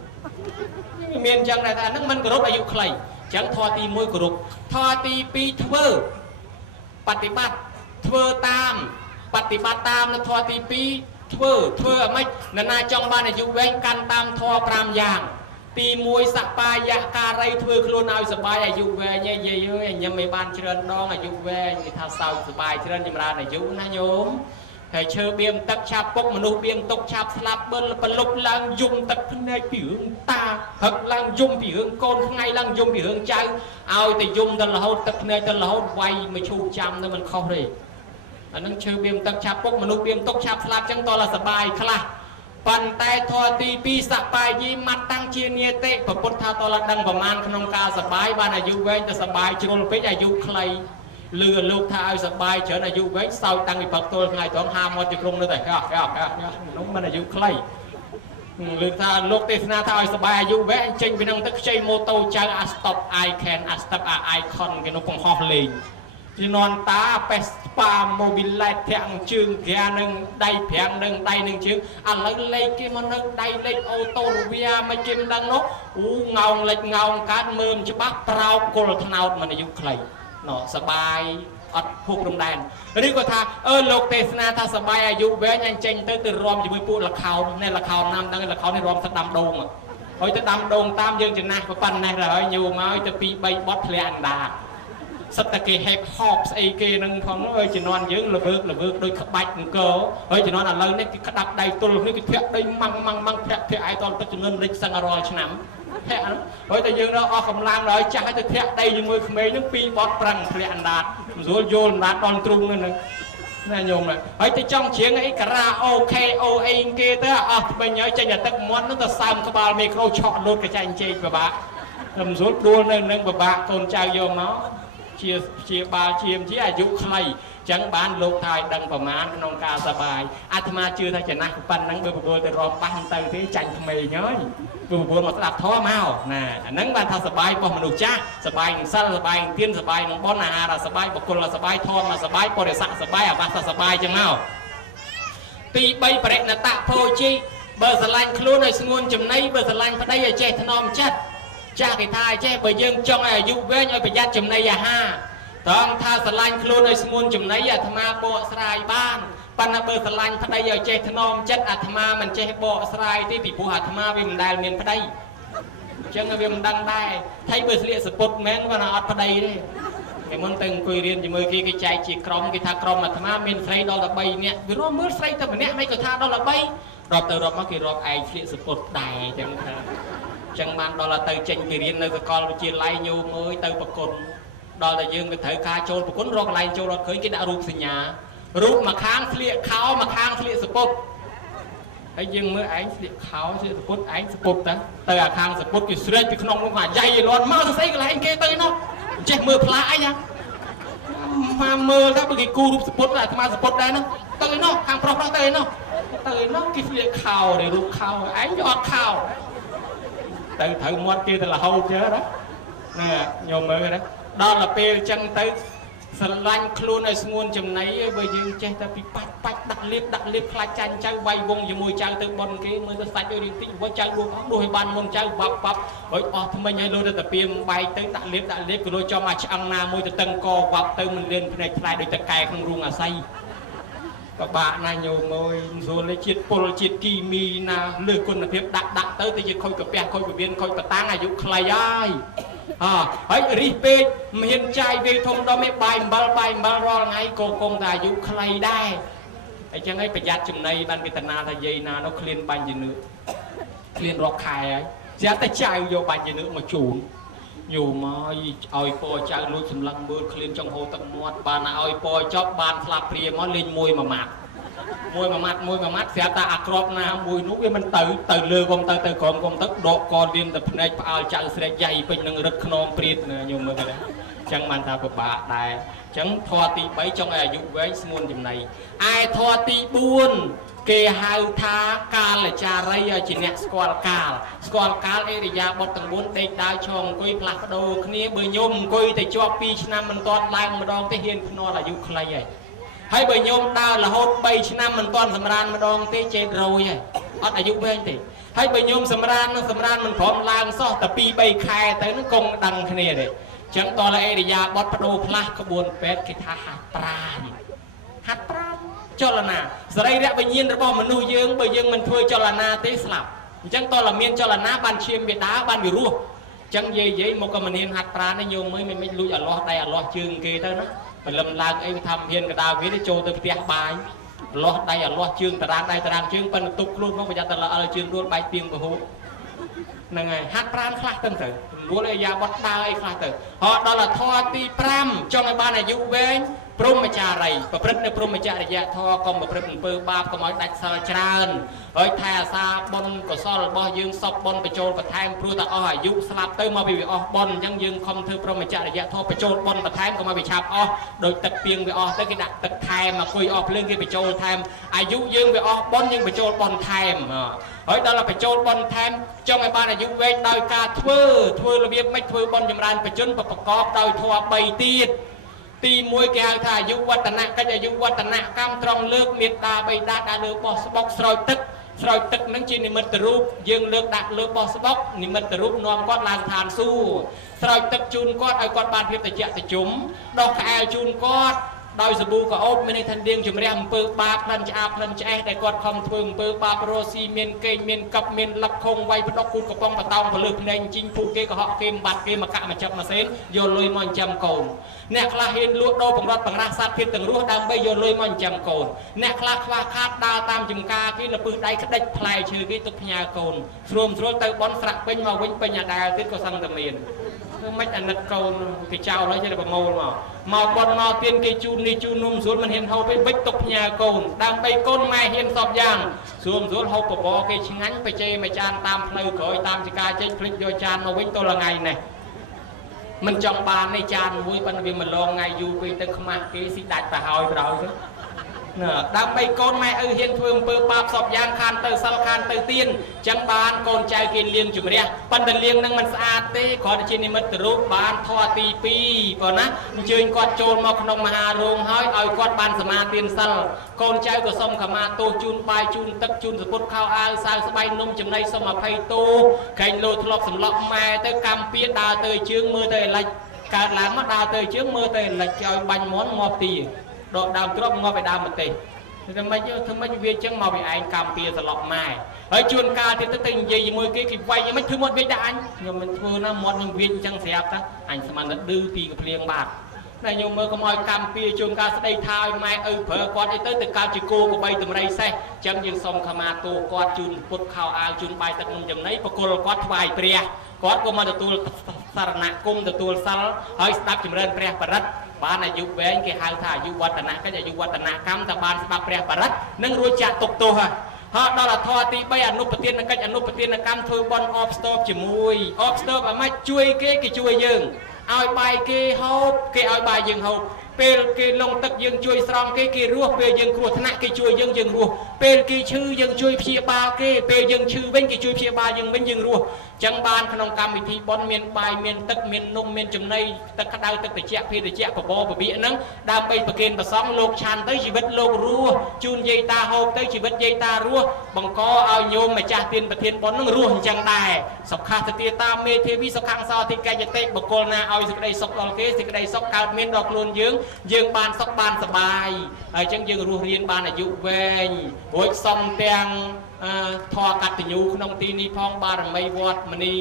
miền chẳng này ta nước mình groupอายุ clay chẳng thò ti môi group thò ti pi thưaปฏิบัติเทอตามปฏิบัติตามนะทอตีปีเทอไม่นานาจองบ้านอายุแวงกันตามทอปรามอย่างตีมวยสักปายะการไรเทอโคลนเอาสบายอายุแวงเย่ยังไม่บ้านเชิญดองอายุแวงที่ท่าเศร้าสบายเชิญยมราอายุนะโยมให้เชื่อเบียมตักชาปกมนุษย์เบียมตกชาบสลับเบิ้ลปลุกลังยุ่มตักในผิวตาหักลังยุ่มผิวโกนไงลังยุ่มผิวใจเอาแต่ยุ่มตลอดตักในตลอดไวไม่ชูจำนั่นมันเข้าเลยอันนั้นเชื่อเบียมตักชาปกมนุษย์เบียมตกชาบสลับจังตอละสบายคละปันแต่ทอตีปีสบายยีมัดตั้งเชียเนียเตะพระพุทธตอละดังประมาณขนมกาสบายบ้านอายุเว้นจะสบายจนเป็นอายุใครเลือลูกท้าสบายเฉินอายุไว้เศร้าตั้งอีกปักตัวไงต้องห้ามมันจะกรงเลยแต่น้องมันอายุใครลูกท้าลูกเตสนาท้าสบายอายุไว้เจงเป็นนังตะใจโมโตจางอัสต็อปไอแคนอัสต็อปไอคอนกันน้องปองฮอลเลยที่นอนตาเปสปาโมบิลไลท์แทงจึงแกหนึ่งได้แผงหนึ่งได้หนึ่งจึงอะไรเลยกิมันนึงได้เลยโอโตเวียมาจิ้มดังนกเงาเล็กเงาการเมืองจะบักเปล่ากลทนาวมันอายุใครเนาะสบายอดพวกรมแดนนี่ก็ท่าโลกเทศนาท่าสบายอายุเว้ยยังเจงตื่นรวมอยู่ไม่พูดละเขาในละเขานำดังละเขาในรวมสักดำดงอ่ะเฮ้ยจะดำดงตามยังจะนักปั้นในเลยอยู่มาจะปีใบบอสเพลนดาสัตว์เกย์เฮปฮอปไอเกย์นึงของจะนอนยืงระเบิดโดยขบัดเกอจะนอนอะไรนี่กระดับใดตัวนี่ก็เทะได้มั่งเทะไอตอนตัดเงินเล็กสังอรอยฉน้ำแค่นั้นแต่ยังเราออกกำลังเลยจะให้เทะได้ยังมือเมย์นึงปีบอสปรังเพลนดาโยนดาตอนตรงนั่นนึงน่าโยมเลยแต่จ้องเชียงไอ้กระราโอเคโอเองเกย์เตอไปเยอะใจอย่าตักม้วนนั่นแต่ซ้ำกระบาลไมโครช็อตโหลดกระจายเจย์บะทำสุดดูนึงบะคนใจโยมเนาะเชียบาเชียมที่อายุใครจังบ้านโลกไทยดังประมาณนองกาสบายอาตมาเชื่อถ้าจะนักปั้นนังเบอร์โบแต่รอปั้นเตยที่จังเมย์น้อยเบอร์โบมาสลับท้อเมาน่ะนังบ้านทาสบายพอมนุษย์จ้าสบายหนึ่งสั้นสบายเตี้ยนสบายน้องบอนอาหารสบายบุคคลสบายทอมสบายปริสักสบายอาบาสสบายจังเมาตีใบเปรตนตะโพจีเบอร์สลันคล้วนในสงวนจำในเบอร์สลันพระได้ยาเจตนอมจัดจ้าไอ้ทายเจ้เบอร์ยังจ้องอายุเว้นเอาไปยัดจำในยาห้าต้องท่าสลันคล้วนในสมุนจุ่มในอาตมาโบสลายบ้านปันเบอร์สลันพระใดเจตนอมจัดอาตมามันเจโบสลายที่ปีผู้อาตมาวิมได้เมียนพระใดจังวิมดังได้ไทยเบอร์เสียสปอตแมนวันอัดพระใดเลยไอ้มันตึงคุยเรียนอยู่มือกี้กิจใจจีกรมกิทากรมอาตมาเมียนไฟดอลลาร์ใบเนี่ยวิโรมือไฟแต่แบบเนี้ยไม่ก็ท่าดอลลาร์ใบรอบเตอรอบมากี่รอบไอเสียสปอตได้จังมันดอลลาร์เตอเจงกิเรียนในสกอลวิจิไลโยมือเตอประกนดอลแต่ยังไปถือคาโจลปกุนรอกไลโจลเราเคยกินอรูปสัญญารูปมาค้างเสียเขามาค้างเสียสปุตไอ้ยังเมื่อไอ้เสียเขาเสียสปุตไอ้สปุตนะแต่ค้างสปุตกิเสด็จไปขนมลงมาใหญ่ร้อนมากใส่อะไรเกย์เตยเนาะเจ็บมือพลายยังมาเมื่อถ้าไปกินกูรูปสปุตอะไรทำไมสปุตได้เนาะเตยเนาะค้างพร้อมเตยเนาะกิเสียเขาเดี๋ยวรูปเขาไอ้ยอดเขาแต่ถือมวดกี้แต่ละเฮาเจอนะเนี่ยโยมมือนะđó là pe chân tới sân lanh khuôn ở nguồn chấm này bây giờ chơi ta bị bạch đặt liếp khai chanh chơi bay vòng về môi chơi từ bồn cái mới ta sạch đi tí với chơi đuôi bàn môn chơi bập bởi tham mình hay luôn là tập piêm bay tới đặt liếp của đôi cho mà ăn na môi từ tầng co bập tới mình lên cái này đôi ta cài không rung à say các bạn này nhiều môi rồi lấy chiết pol chiết kimi na lừa con là phép đặt tới thì khôi cặp bè khôi cặp viên khôi cặp tang à dục khai ai ហើយរិះពេកមានចាយពេលធំដល់មានបាយអំបិលរាល់ថ្ងៃក៏គង់តែអាយុខ្លីដែរអញ្ចឹងហើយប្រយ័ត្នចំណីបានគេតាណាថាយាយណានោះឃ្លានបាញ់ជានឿឃ្លានរកខែហើយស្រាប់តែចៅយកបាញ់ជានឿមកជូនយូរមកឲ្យពរចៅលួចសម្លឹងមើលឃ្លានចង់ហូរទឹកមាត់បានឲ្យពរចប់បានស្លាប់ព្រាមកលេងមួយម៉ាត់ស្រាប់តែអាក្របណាមួយនោះវាមិនទៅលើកុំទៅក្រោមកុំទៅដកកលៀមតែភ្នែកផ្អើលចៅស្រែកយ៉ៃពេញនឹងរឹតខ្នងព្រាតញោមមើលទៅអញ្ចឹងបានថាពិបាកដែរអញ្ចឹងធម៌ទី3ចង់ឲ្យអាយុវែងស្ងួនចំណៃឯធម៌ទី4គេហៅថាកាលចារីជាអ្នកស្គាល់កាលអេរិយាបថទាំង4ដេកដើរឈរអង្គុយផ្លាស់ប្ដូរគ្នាបើញោមអង្គុយតែជាប់2ឆ្នាំមិនទាន់ឡើងម្ដងទេហ៊ានភ្នាល់អាយុខ្លីហើយបើញោមដើររហូត3ឆ្នាំមិនទាន់សម្រានម្ដងទេចេតរយហើយអត់អាយុវែងទេហើយបើញោមសម្រានមិនព្រមឡើងសោះតែ2-3ខែទៅនឹងគង់ដឹងគ្នាទេអញ្ចឹងតលអេរិយាបថបដូរផ្លាស់ក្បួនពេទ្យគេថាហាត់ប្រាណចលនាសរីរៈវិញ្ញាណរបស់មនុស្សយើងបើយើងមិនធ្វើចលនាទេស្លាប់អញ្ចឹងតលមានចលនាបានឈាមវាដើរបានវារស់អញ្ចឹងយាយមកក៏មិនហ៊ានហាត់ប្រាណទេញោមមើលមិនលួចអាលាស់ដៃអាលាស់ជើងគេទៅណាព្រលឹមឡើងអីវាថាហ៊ានកដាវាចូលទៅផ្ទះបាយលាស់ដៃអាលាស់ជើងតារាងដៃតារាងជើងប៉ុន្តែទុកខ្លួនមកប្រយ័ត្នតែល្អជើងដួលបែកពីងពហុហ្នឹងហើយហាត់ប្រាណខ្លះទៅរួលអេយ៉ាបត់ដើរអីខ្លះទៅដល់ធម៌ទី5ចង់ឲ្យបានអាយុវែងព្រហ្មចារីប្រព្រឹត្តនៅព្រហ្មចរិយធម៌កុំប្រព្រឹត្តអំពើបាបកុំឲ្យដាច់សិលច្រើនហើយថែអាសាបុណ្យកុសលរបស់យើងសពបុណ្យបញ្ចូលបន្ថែមព្រោះតែអស់អាយុស្លាប់ទៅមកវាអស់បុណ្យអញ្ចឹងយើងខំធ្វើព្រហ្មចរិយធម៌បញ្ចូលបុណ្យបន្ថែមកុំឲ្យវាឆាប់អស់ដោយទឹកពីងវាអស់ទៅគេដាក់ទឹកថែមមកគួយអស់ភ្លើងគេបញ្ចូលថែមអាយុយើងវាអស់បុណ្យយើងបញ្ចូលបុណ្យថែមហើយដល់បញ្ចូលបុណ្យថែមចង់ឲ្យបានអាយុវែងដោយការធ្វើរបៀបម៉េចធ្វើបុណ្យចម្រើនបច្ចុប្បន្នប្រកបដោយធម៌3ទៀតទី1គេហៅថាអាយុវឌ្ឍនៈកិច្ចអាយុវឌ្ឍនកម្មត្រង់លើកមេត្តាបិតាការលើកបោះស្បុកស្រោចទឹកហ្នឹងជានិមិត្តរូបយើងលើកដាក់លើបោះស្បុកនិមិត្តរូបនាំគាត់ឡើងឋានសួគ៌ស្រោចទឹកជូនគាត់ឲ្យគាត់បានភាពត្រជាក់ត្រជុំដោះក្អែលជូនគាត់ដោយសាប៊ូកោបមានន័យថានាងជំរះអំពើបាបផ្លិនឆ្អាបផ្លិនឆ្អេះដែលគាត់ខំធ្វើអំពើបាបរស់ស៊ីមានកេងមានកັບមានលឹកខងវាយផ្ដុកគូតកំប៉ុងបតោងពលឹះភ្នែកជីងពូគេកុហកគេបាត់គេមកកាក់មកចាប់មកសេនយកលុយមកចិញ្ចឹមកូនអ្នកខ្លះហ៊ានលក់ដូរបង្រត់បង្រាស់សត្វភាពទាំងរស់ដើម្បីយកលុយមកចិញ្ចឹមកូនអ្នកខ្លះខ្វះខាតដើរតាមចំការគេលពឹសដៃក្តិចផ្លែឈើគេទុកផ្ញើកូនស្រួលទៅបនស្រាក់ពេញមកវិញពេញអាដែលទៀតក៏សឹងតែមានមិនអាណិតកូនគេចោលហើយចេះតែប្រមូលមកបន់មកទៀនគេជូននេះជូននោះស្រួលមិនហ៊ានហូបទេវិចទុកផ្ញើកូនដើម្បីកូនម៉ែហ៊ានសពយ៉ាងស្រួលហូបបបគេឆ្ងាញ់បច្ចេមួយចានតាមផ្លូវក្រោយតាមចការចេញភ្លេចយកចានមកវិញទល់ថ្ងៃនេះមិនចង់បានទេចានមួយប៉ុន្តែវាមិនឡងថ្ងៃយូរពេកទៅខ្មាស់គេស៊ីដាច់ទៅហើយប្រោយទៅដើម្បីកូនម៉ែឪហ៊ានធ្វើអំពើបាបសពយ៉ាងខានទៅសិលខានទៅទៀនចឹងបានកូនចៅគេលៀងជំរះប៉ុន្តែលៀងនឹងមិនស្អាតទេគ្រាន់តែជានិមិត្តរូបបានធម៌ទី2ប៉ុណ្ណាអញ្ជើញគាត់ចូលមកក្នុងមហារោងហើយឲ្យគាត់បានសមាទានសិលកូនចៅក៏សុំខមាទោសជូនបាយជូនទឹកជូនសពុតខោអាវសាវស្បៃនំចំណីសុំអភ័យទោសកែងលោធ្លាប់សម្លក់ម៉ែទៅកម្មពៀដើរទៅជើងមើលទៅលិចកើតឡើងមកដើរទៅជើងមើលទៅលិចឲ្យបាញ់មន់ងាប់ទីដកដើមទ្របងាប់ឲ្យដើមប្រទេសធ្វើម៉េចវាចឹងមកវាឯងកម្មពៀស្លក់ម៉ែហើយជួនកាលទៀតទៅនិយាយជាមួយគេវាយមិនធ្វើមាត់វាដាក់អញខ្ញុំមិនធ្វើណាមាត់ខ្ញុំវាអញ្ចឹងស្រាប់តាអញស្មានតែឌឺពីកភ្លៀងបាត់តែខ្ញុំមើលកុំឲ្យកម្មពៀជួនកាលស្ដីថាឲ្យម៉ែឪប្រើគាត់អីទៅកើតជាគោកបីតម្រៃសេះអញ្ចឹងយើងសុំខមាទោសគាត់ជូនពុតខោអាវជូនបាយទឹកនំចំណីបកគលគាត់ថ្វាយព្រះគាត់ក៏មកទទួលសារណគមទទួលសិលហើយស្ដាប់ចម្រើនព្រះបរិត្តបានអាយុវែងគេហៅថាអាយុវឌ្ឍនៈកិច្ចអាយុវឌ្ឍនកម្មតែបានស្ដាប់ព្រះបរិត្តនឹងរួចចាក់ទុកទោសហើយដល់ធម៌ទី3អនុប្រទានកិច្ចអនុប្រទានកម្មធ្វើបន់អបស្ទប់ជាមួយអបស្ទប់អាម៉េចជួយគេជួយយើងឲ្យបាយគេហូបគេឲ្យបាយយើងហូបពេលគេលងទឹកយើងជួយស្រង់គេរស់ពេលយើងគ្រោះថ្នាក់គេជួយយើងរស់ពេលគេឈឺយើងជួយព្យាបាលគេពេលយើងឈឺវិញគេជួយព្យាបាលយើងវិញយើងរស់ចឹងបានក្នុងកម្មវិធីបុណ្យមានបាយមានទឹកមាននំមានចំណីទឹកក្តៅទឹកត្រជាក់ភេទត្រជាក់បបរពពាកហ្នឹងដើម្បីប្រគេនប្រសងលោកឆាន់ទៅជីវិតលោករស់ជូនយាយតាហូបទៅជីវិតយាយតារស់បង្កឲ្យញោមម្ចាស់ទានប្រធានបុណ្យហ្នឹងរស់អញ្ចឹងដែរសុខៈទទាតាមេធាវីសុខៈសោតិកយតិបុគ្គលណាឲ្យសេចក្តីសុខដល់គេសេចក្តីសុខកើតមានដល់ខ្លួនយើងបានសុខបានសบายហើយអញ្ចឹងយើងរស់រៀនបានអាយុវែងរួចសំទាំងធម៌កតញ្ញូក្នុងទីនេះផងបារមីវត្តមនី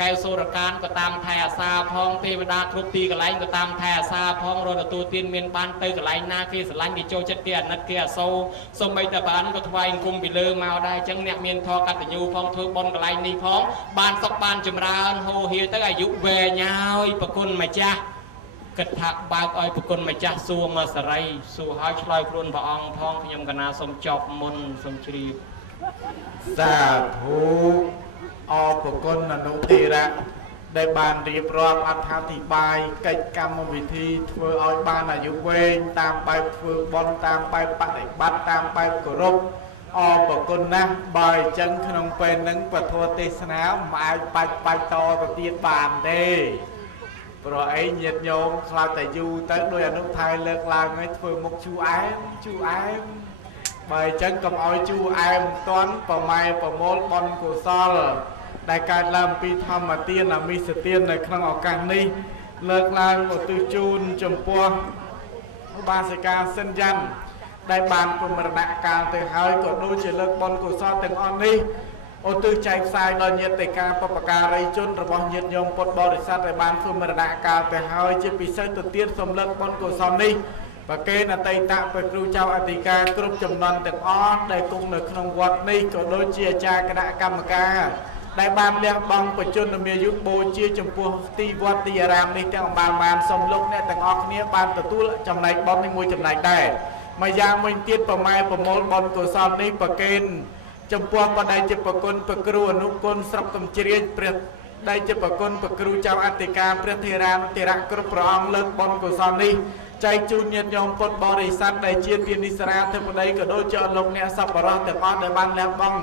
កែវសូរកានក៏តាមថែអាសាផងទេវតាគ្រប់ទីកន្លែងក៏តាមថែអាសាផងរត់ទទួលទានមានបានទៅកន្លែងណាគេស្រឡាញ់គេចូលចិត្តគេអាណិតគេអាសូរសូម្បីតែបានក៏ថ្វាយអង្គមពីលើមកដែរអញ្ចឹងអ្នកមានធម៌កតញ្ញូផងធ្វើបុណ្យកន្លែងនេះផងបានសុខបានចម្រើនហូរហៀទៅអាយុវែងហើយប្រគុណម្ចាស់គិតថាបើកឲ្យប្រគុណម្ចាស់សួរមកសរីសួរឲ្យឆ្លើយខ្លួនព្រះអង្គផងខ្ញុំកណាសូមចប់មុនសូមជ្រាបសាធុអរគុណអនុទារៈដែលបានរៀបរាប់អត្ថាធិប្បាយកិច្ចកម្មវិធីធ្វើឲ្យបានអាយុវែងតាមបែបធ្វើបុណ្យតាមបែបបដិបត្តិតាមបែបគោរពអរគុណណាស់បើអញ្ចឹងក្នុងពេលហ្នឹងពធទេសនាមិនអាចបាច់តទៅទៀតបានទេព្រោះអីញាតិញោមខ្លាចតែយូរទៅដោយអនុថៃលើកឡើងឲ្យធ្វើមុខជូអែមបើអញ្ចឹងកុំឲ្យជូអែមតន់ប្រម៉ែប្រមូលបុណ្យកុសលដែលកើតឡើងពីធម្មទានអមិសទាននៅក្នុងឱកាសនេះលើកឡើងឧទ្ទិសជូនចំពោះឧបាសិកាសិនយ៉ាន់ដែលបានព្រមរណកាលទៅហើយក៏ដូចជាលើកបុណ្យកុសលទាំងអស់នេះឧទ្ទិសចែកផ្សាយដល់ញាតិកាបុព្វការីជនរបស់ញាតិញោមពុទ្ធបរិស័ទដែលបានព្រមរណកាលទៅហើយជាពិសេសទៅទៀតសូមលើកបុណ្យកុសលនេះប្រគេនអតីតព្រះគ្រូចៅអធិការគ្រប់ចំនួនទាំងអស់ដែលគង់នៅក្នុងវត្តនេះក៏ដូចជាអាចារ្យគណៈកម្មការដែលបានលះបង់បច្ចុប្បន្នមាយុបូជាចំពោះទីវត្តទីអារាមនេះទាំងបានសូមលោកអ្នកទាំងអស់គ្នាបានទទួលចំណែកបុណ្យនេះមួយចំណែកដែរមួយយ៉ាងវិញទៀតប្រម៉ែប្រមូលបុណ្យកុសលនេះប្រគេនចំពោះបដិជាប្រគុណព្រះគ្រូអនុគុណស្រាប់កំជ្រាបព្រះដែលជាប្រគុណព្រះគ្រូចៅអធិការព្រះធេរានុធេរៈគ្រប់ព្រះអង្គលើកបុណ្យកុសលនេះចែកជូនញាតិញោមពុទ្ធបរិស័ទដែលជាទានិសារាធិបតីក៏ដូចជាលោកអ្នកសប្បុរសទាំងអស់ដែលបានលះបង់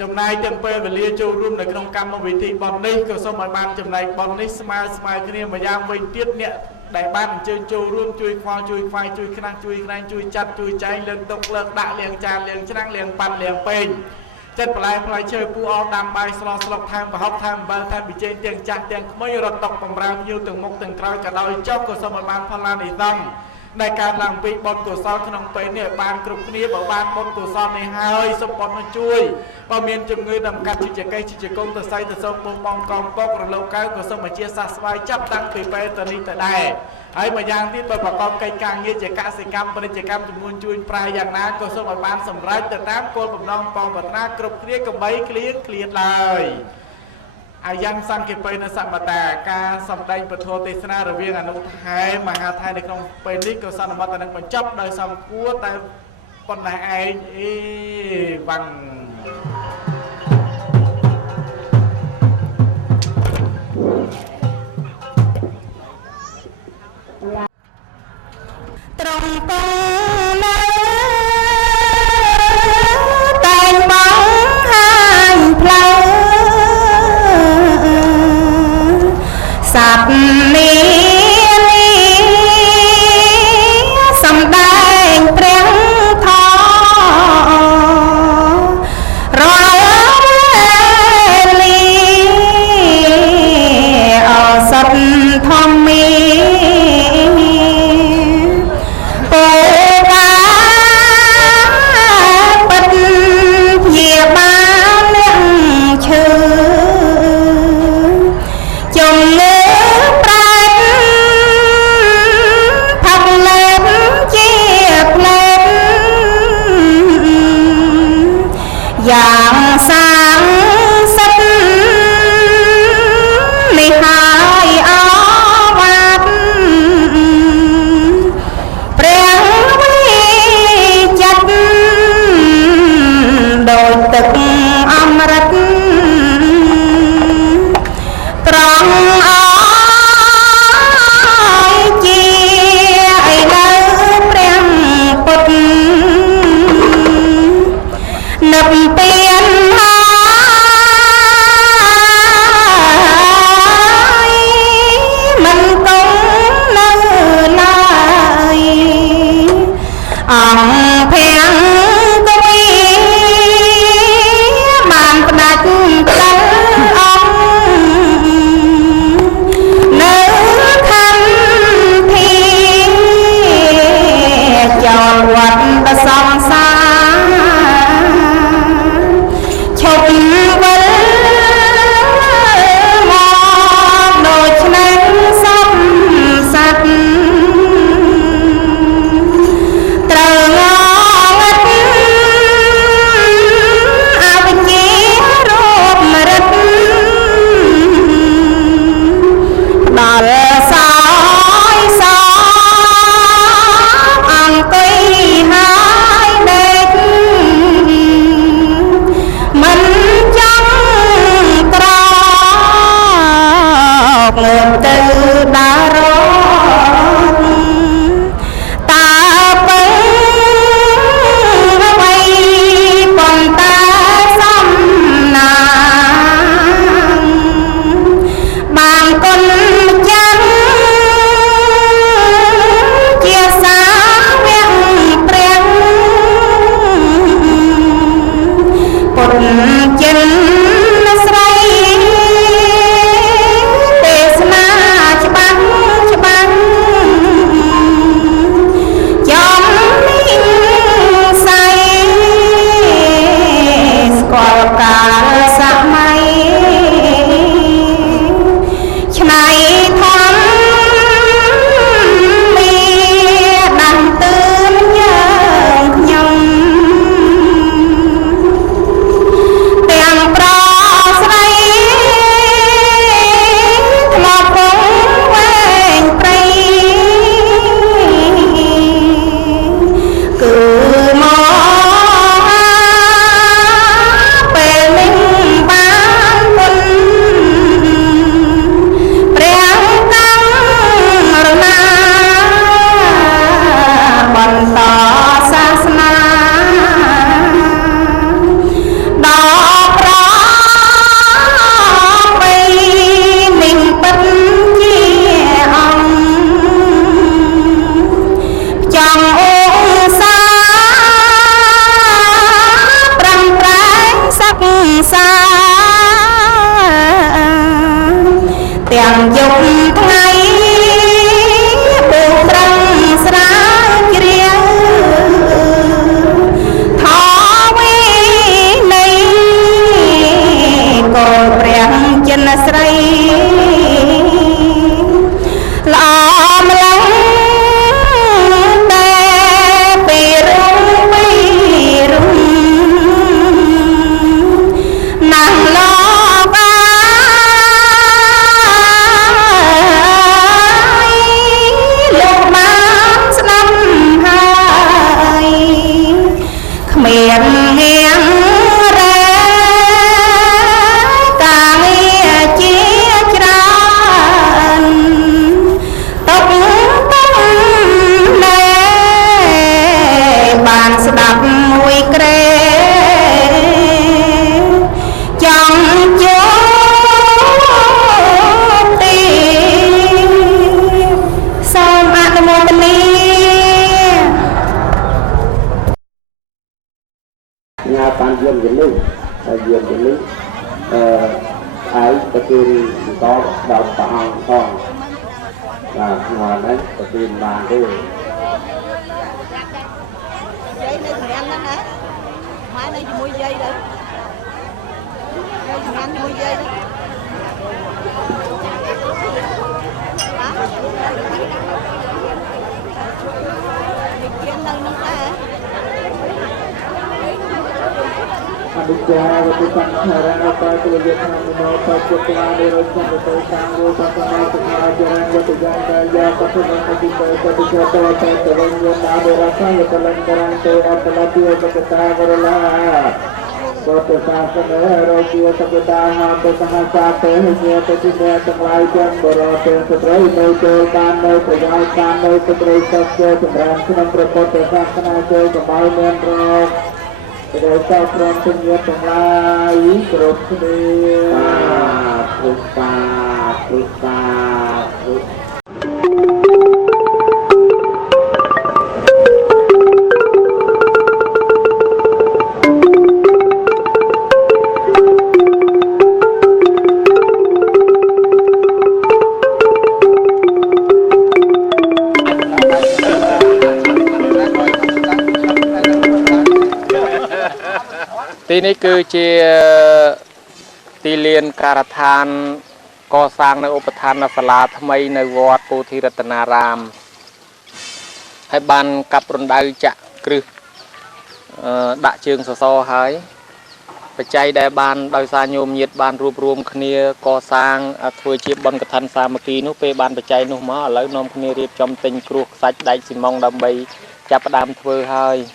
ចំណាយទាំងពេលវេលាចូលរួមនៅក្នុងកម្មវិធីបុណ្យនេះក៏សូមឲ្យបានចំណែកបុណ្យនេះស្មើគ្នាម្យ៉ាងវិញទៀតអ្នកដែលបានអញ្ជើញចូលរួមជួយខ្វល់ជួយខ្វាយជួយខ្នះជួយក្រែងជួយចាត់ជួយចែងលើកតុលើកដាក់លាងចានលាងច្រាំងលាងប៉ាន់លាងពេងចិត្តបន្លែផ្លែឈើពូអោដាំបាយស្លស្លុកថែមប្រហុកថែមអំបិលថែមប៊ីចេងទាំងចាស់ទាំងក្មេងរត់តុកបំរើភ្ញៀវទាំងមុខទាំងក្រោយក៏ដោយចុះក៏សូមឲ្យបានផលឡានិសង្ឃដែលកើតឡើងពីបុណ្យកុសលក្នុងពេលនេះបានគ្រប់គ្នាបើបានបុណ្យកុសលនេះហើយសូមបុណ្យជួយបើមានជំងឺដំកាត់ជាកេះជាគុំទៅសៃទៅសូមបងបងកងពករលកកៅក៏សូមអធិសាស្វាយចាប់តាំងពីពេលទៅនេះទៅដែរហើយមួយយ៉ាងទៀតបើប្រកបកិច្ចការងារជាកសិកម្មពាណិជ្ជកម្មចំនួនជួញប្រាយយ៉ាងណាក៏សូមឲ្យបានសម្រេចទៅតាមគោលបំណងបងប្រាថ្នាគ្រប់គ្នាកបីគ្លៀងឃ្លាតឡើយអាយ៉ាងសង្កេបនៅសមតាការសម្ដែងពធទេសនារវាងអនុថែមហាថៃនៅក្នុងពេលនេះក៏សន្មតនឹងបញ្ចប់ដោយសំគួរតែប៉ុណ្ណេះឯងអេវ៉ាន់ត្រង់កងនៅតែងបងហាញផ្លូវសត្វនេះសំដែងព្រះធម៌រាល់លីអសតធម្មីយ៉ាងសាងសិទ្ធនេះហើយអវាទព្រះវិចិត្រដោយទឹកអមរិតត្រង់អើយជាឯនៅព្រះពុទ្ធនឹកពី ចិនស្រីទេសនាច្បាស់ច្បាស់ចំនេះស័យស្គាល់កាលសម័យឆ្នៃធំមានដាំទឿនយើងខ្ញុំទាំងប្រស្រីថ្មពងវែងព្រៃគឺមកពេលនេះបានពុនព្រះកម្មរណាបន្តសាសនាដល់ប្របីនឹងពិតជាអង្គចង់អូសាប្រំប្រែងសិក្សាទាំងយប់ថ្ងៃពុះត្រឹងស្រាវជ្រាវថវីនៃកូនព្រះចិនស្រីល្អម្លឹងតែពីរុងពីរុងណាស់ឡបាយលោកបានស្ដាប់ហើយគ្មានងាងរែការងារជាច្រើនទុកទុំណែបានស្ដាប់មួយក្រែចង់ជួបទីសូមអនុមោទនា nhà ban dương dân linh ai tập tin có đào tạo con là ngoài đấy tập tin bàn cái dây này thằng anh đó hả? Mai này mua dây đây. Dây thằng anh mua dây đó. Hả? Việc kia nâng nâng ra hả? Aditya Vatikan Sarana Patra Vietnam Nota Chakra Derosa Betul Sanggu Pasana Sekala Jalan Jatujan Daya Pasana Aditya Aditya Tawata Tawanya Naderasa Yatalantaran Tewa Pelatiya Saketa Varala Kota Sasana Rosia Saketa Hata Sahasa Tehnya Tetinya Tenglai Jan Borote Setrai Nojo Kano Prajai Kano Setrai Sakya Semran Senam Prapota Sasana Jai Kemal Menrok Kedai sahabat penyiar penglai terus dia Tí này cứ chỉ tí liên cả than có sang nơi Upathan là Sala tham ấy nơi vọt Pô Thi Ratana Ram hay ban cặp rôn đai chạ cư đã trường so hái và chay đại ban đôi xa nhôm nhiệt ban rùm rùm khnia có sang thôi chiếc bon cả thân xa mà kỳ nút về ban và chay nút má ở lấy nôm khnia riêng trong tình cruộc sạch đại xin mong đầm bay chạp đam thơ hơi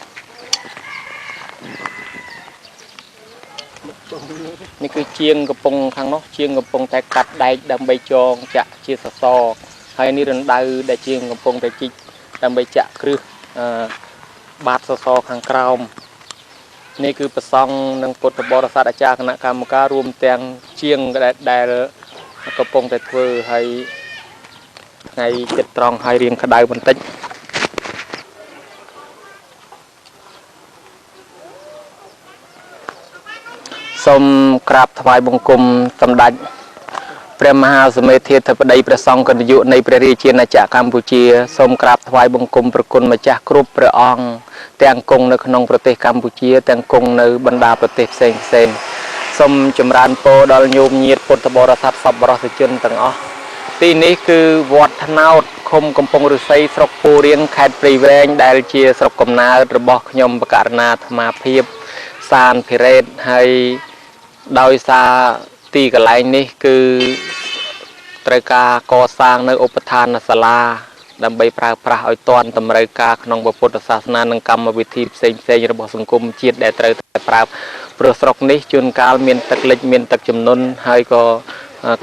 นี่คือเชียงกระปงทางนอกเชียงกระปงแต่กัดได้ดำใบจองจะเชียสอให้นี่รันได้ได้เชียงกระปงแต่จิกดำใบจะคือบาดสอข้างกราวนี่คือประซองนังปฐบรศาสตร์อาจารย์คณะกรรมการรวมแตงเชียงได้กระปงแต่เธอให้ในจิตตรองให้เรียงขดายบนติส សូមក្រាបថ្វាយបង្គំសម្ដេចព្រះមហាសមេធាធិបតីព្រះសង្ឃកនយុនៃព្រះរាជាណាចក្រកម្ពុជាសូមក្រាបថ្វាយបង្គំប្រគុណម្ចាស់គ្រប់ព្រះអង្គទាំងគង់នៅក្នុងប្រទេសកម្ពុជាទាំងគង់នៅបណ្ដាប្រទេសផ្សេងៗសូមចម្រើនពរដល់ញោមញាតិពុទ្ធបរិស័ទសប្បុរសជនទាំងអស់ទីនេះគឺវត្តថ្នោតឃុំកំពង់ឫស្សីស្រុកពូរៀងខេត្តព្រៃវែងដែលជាស្រុកកំណើតរបស់ខ្ញុំបកករណាអាត្មាភាពសានភិរេតហើយដោយសារទីកន្លែងនេះគឺត្រូវការកសាងនៅឧបដ្ឋានសាលាដើម្បីប្រើប្រាស់ឲ្យទាន់តម្រូវការក្នុងពុទ្ធសាសនានិងកម្មវិធីផ្សេងៗរបស់សង្គមជាតិដែលត្រូវតែប្រើព្រោះស្រុកនេះជួនកាលមានទឹកលិចមានទឹកជំនន់ហើយក៏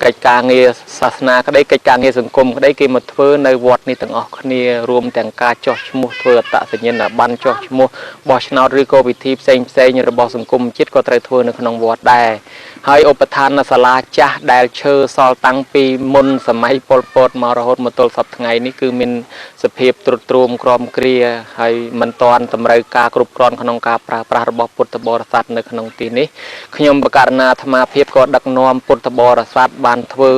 កិច្ចការងារសាសនាក្តីកិច្ចការងារសង្គមក្តីគេមកធ្វើនៅវត្តនេះទាំងអស់គ្នារួមទាំងការចោះឈ្មោះធ្វើអត្តសញ្ញាណប័ណ្ណចោះឈ្មោះបោះឆ្នោតឬក៏ពិធីផ្សេងៗរបស់សង្គមជាតិក៏ត្រូវធ្វើនៅក្នុងវត្តដែរហើយឧបដ្ឋានសាលាចាស់ដែលឈើសល់តាំងពីមុនសម័យប៉ុលពតមករហូតមកទល់សប្តាហ៍ថ្ងៃនេះគឺមានសភាពទ្រុឌទ្រោមក្រំគ្រាហើយមិនទាន់តម្រូវការគ្រប់គ្រាន់ក្នុងការប្រើប្រាស់របស់ពុទ្ធបរិស័ទនៅក្នុងទីនេះខ្ញុំបកករណាអាត្មាភាពក៏ដឹកនាំពុទ្ធបរិស័ទបានធ្វើ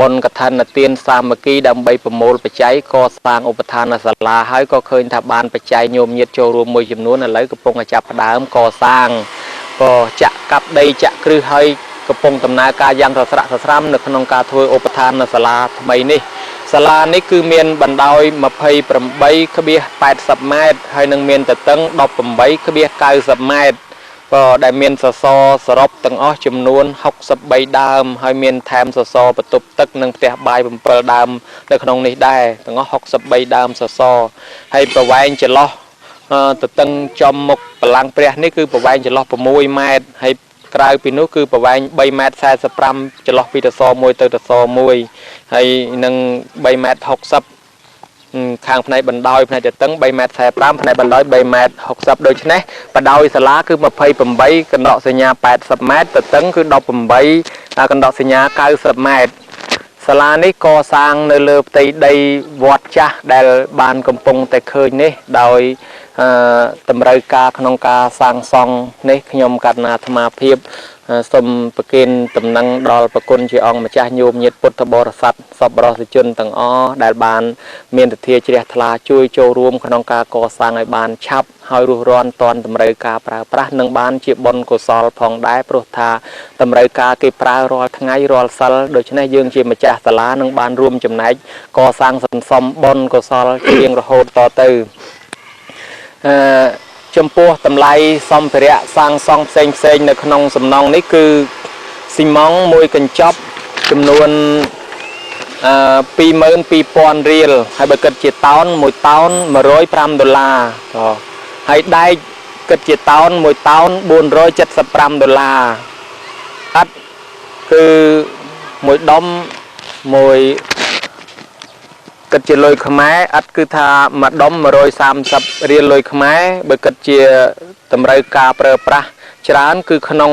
បុណ្យកឋិនទានសាមគ្គីដើម្បីប្រមូលបច្ច័យកសាងឧបដ្ឋានសាលាហើយក៏ឃើញថាបានបច្ច័យញោមញាតចូលរួមមួយចំនួនឥឡូវកំពុងតែចាប់ផ្ដើមកសាងក៏ចាក់កាប់ដីចាក់គ្រឹះហើយកំពុងដំណើរការយ៉ាងសស្រាក់សស្រាំនៅក្នុងការធ្វើឧបដ្ឋានសាលាថ្មីនេះសាលានេះគឺមានបណ្ដោយ 28,80 ម៉ែត្រហើយនឹងមានទទឹង 18,90 ម៉ែត្រក៏ដែលមានសសរសរុបទាំងអស់ចំនួន 63 ដើមហើយមានថែមសសរបន្ទប់ទឹកនិងផ្ទះបាយ 7 ដើមនៅក្នុងនេះដែរទាំងអស់ 63 ដើមសសរហើយប្រវែងចន្លោះទទឹងចំមុខបល្ល័ង្កព្រះនេះគឺប្រវែងចន្លោះ 6 ម៉ែត្រហើយក្រៅពីនោះគឺប្រវែង 3 ម៉ែត្រ 45 ចន្លោះពីទសរមួយទៅទសរមួយហើយនឹង 3 ម៉ែត្រ 60 ខាងផ្នែកបណ្ដោយផ្នែកទទឹង 3 ម៉ែត្រ 45 ផ្នែកបណ្ដោយ 3 ម៉ែត្រ 60 ដូច្នេះបណ្ដោយសាលាគឺ 28 កណ្ដកសញ្ញា 80 ម៉ែត្រទទឹងគឺ 18 កណ្ដកសញ្ញា 90 ម៉ែត្រសាលានេះកសាងនៅលើផ្ទៃដីវត្តចាស់ដែលបានកំពុងតែឃើញនេះដោយតម្រូវការក្នុងការសាងសង់នេះខ្ញុំកណ្ណាអាត្មាភាពសូមប្រគេនដំណឹងដល់ប្រគុណជាអង្គម្ចាស់ញោមញាតិពុទ្ធបរិស័ទសប្បុរសជនទាំងអស់ដែលបានមានទធាជ្រះថ្លាជួយចូលរួមក្នុងការកសាងឲ្យបានឆាប់ហើយរស់រានទាន់តម្រូវការប្រើប្រាស់និងបានជាបុណ្យកុសលផងដែរព្រោះថាតម្រូវការគេប្រើរាល់ថ្ងៃរាល់សិលដូច្នេះយើងជាម្ចាស់សាលានឹងបានរួមចំណែកកសាងសន្សំបុណ្យកុសលជារៀងរហូតតទៅចំពោះតម្លៃសម្ភារៈសាងសង់ផ្សេងនៅក្នុងសំណង់នេះគឺស៊ីម៉ង់មួយកញ្ចប់ចំនួន22,000 រៀលហើយបើគិតជាតោន1តោន$105ហើយដែកគិតជាតោន1តោន$475អត់គឺមួយដុំមួយគិតជាលុយខ្មែរអត់គឺថាមួយដុំ130 រៀលលុយខ្មែរបើគិតជាតម្រូវការប្រើប្រាស់ច្រើនគឺក្នុង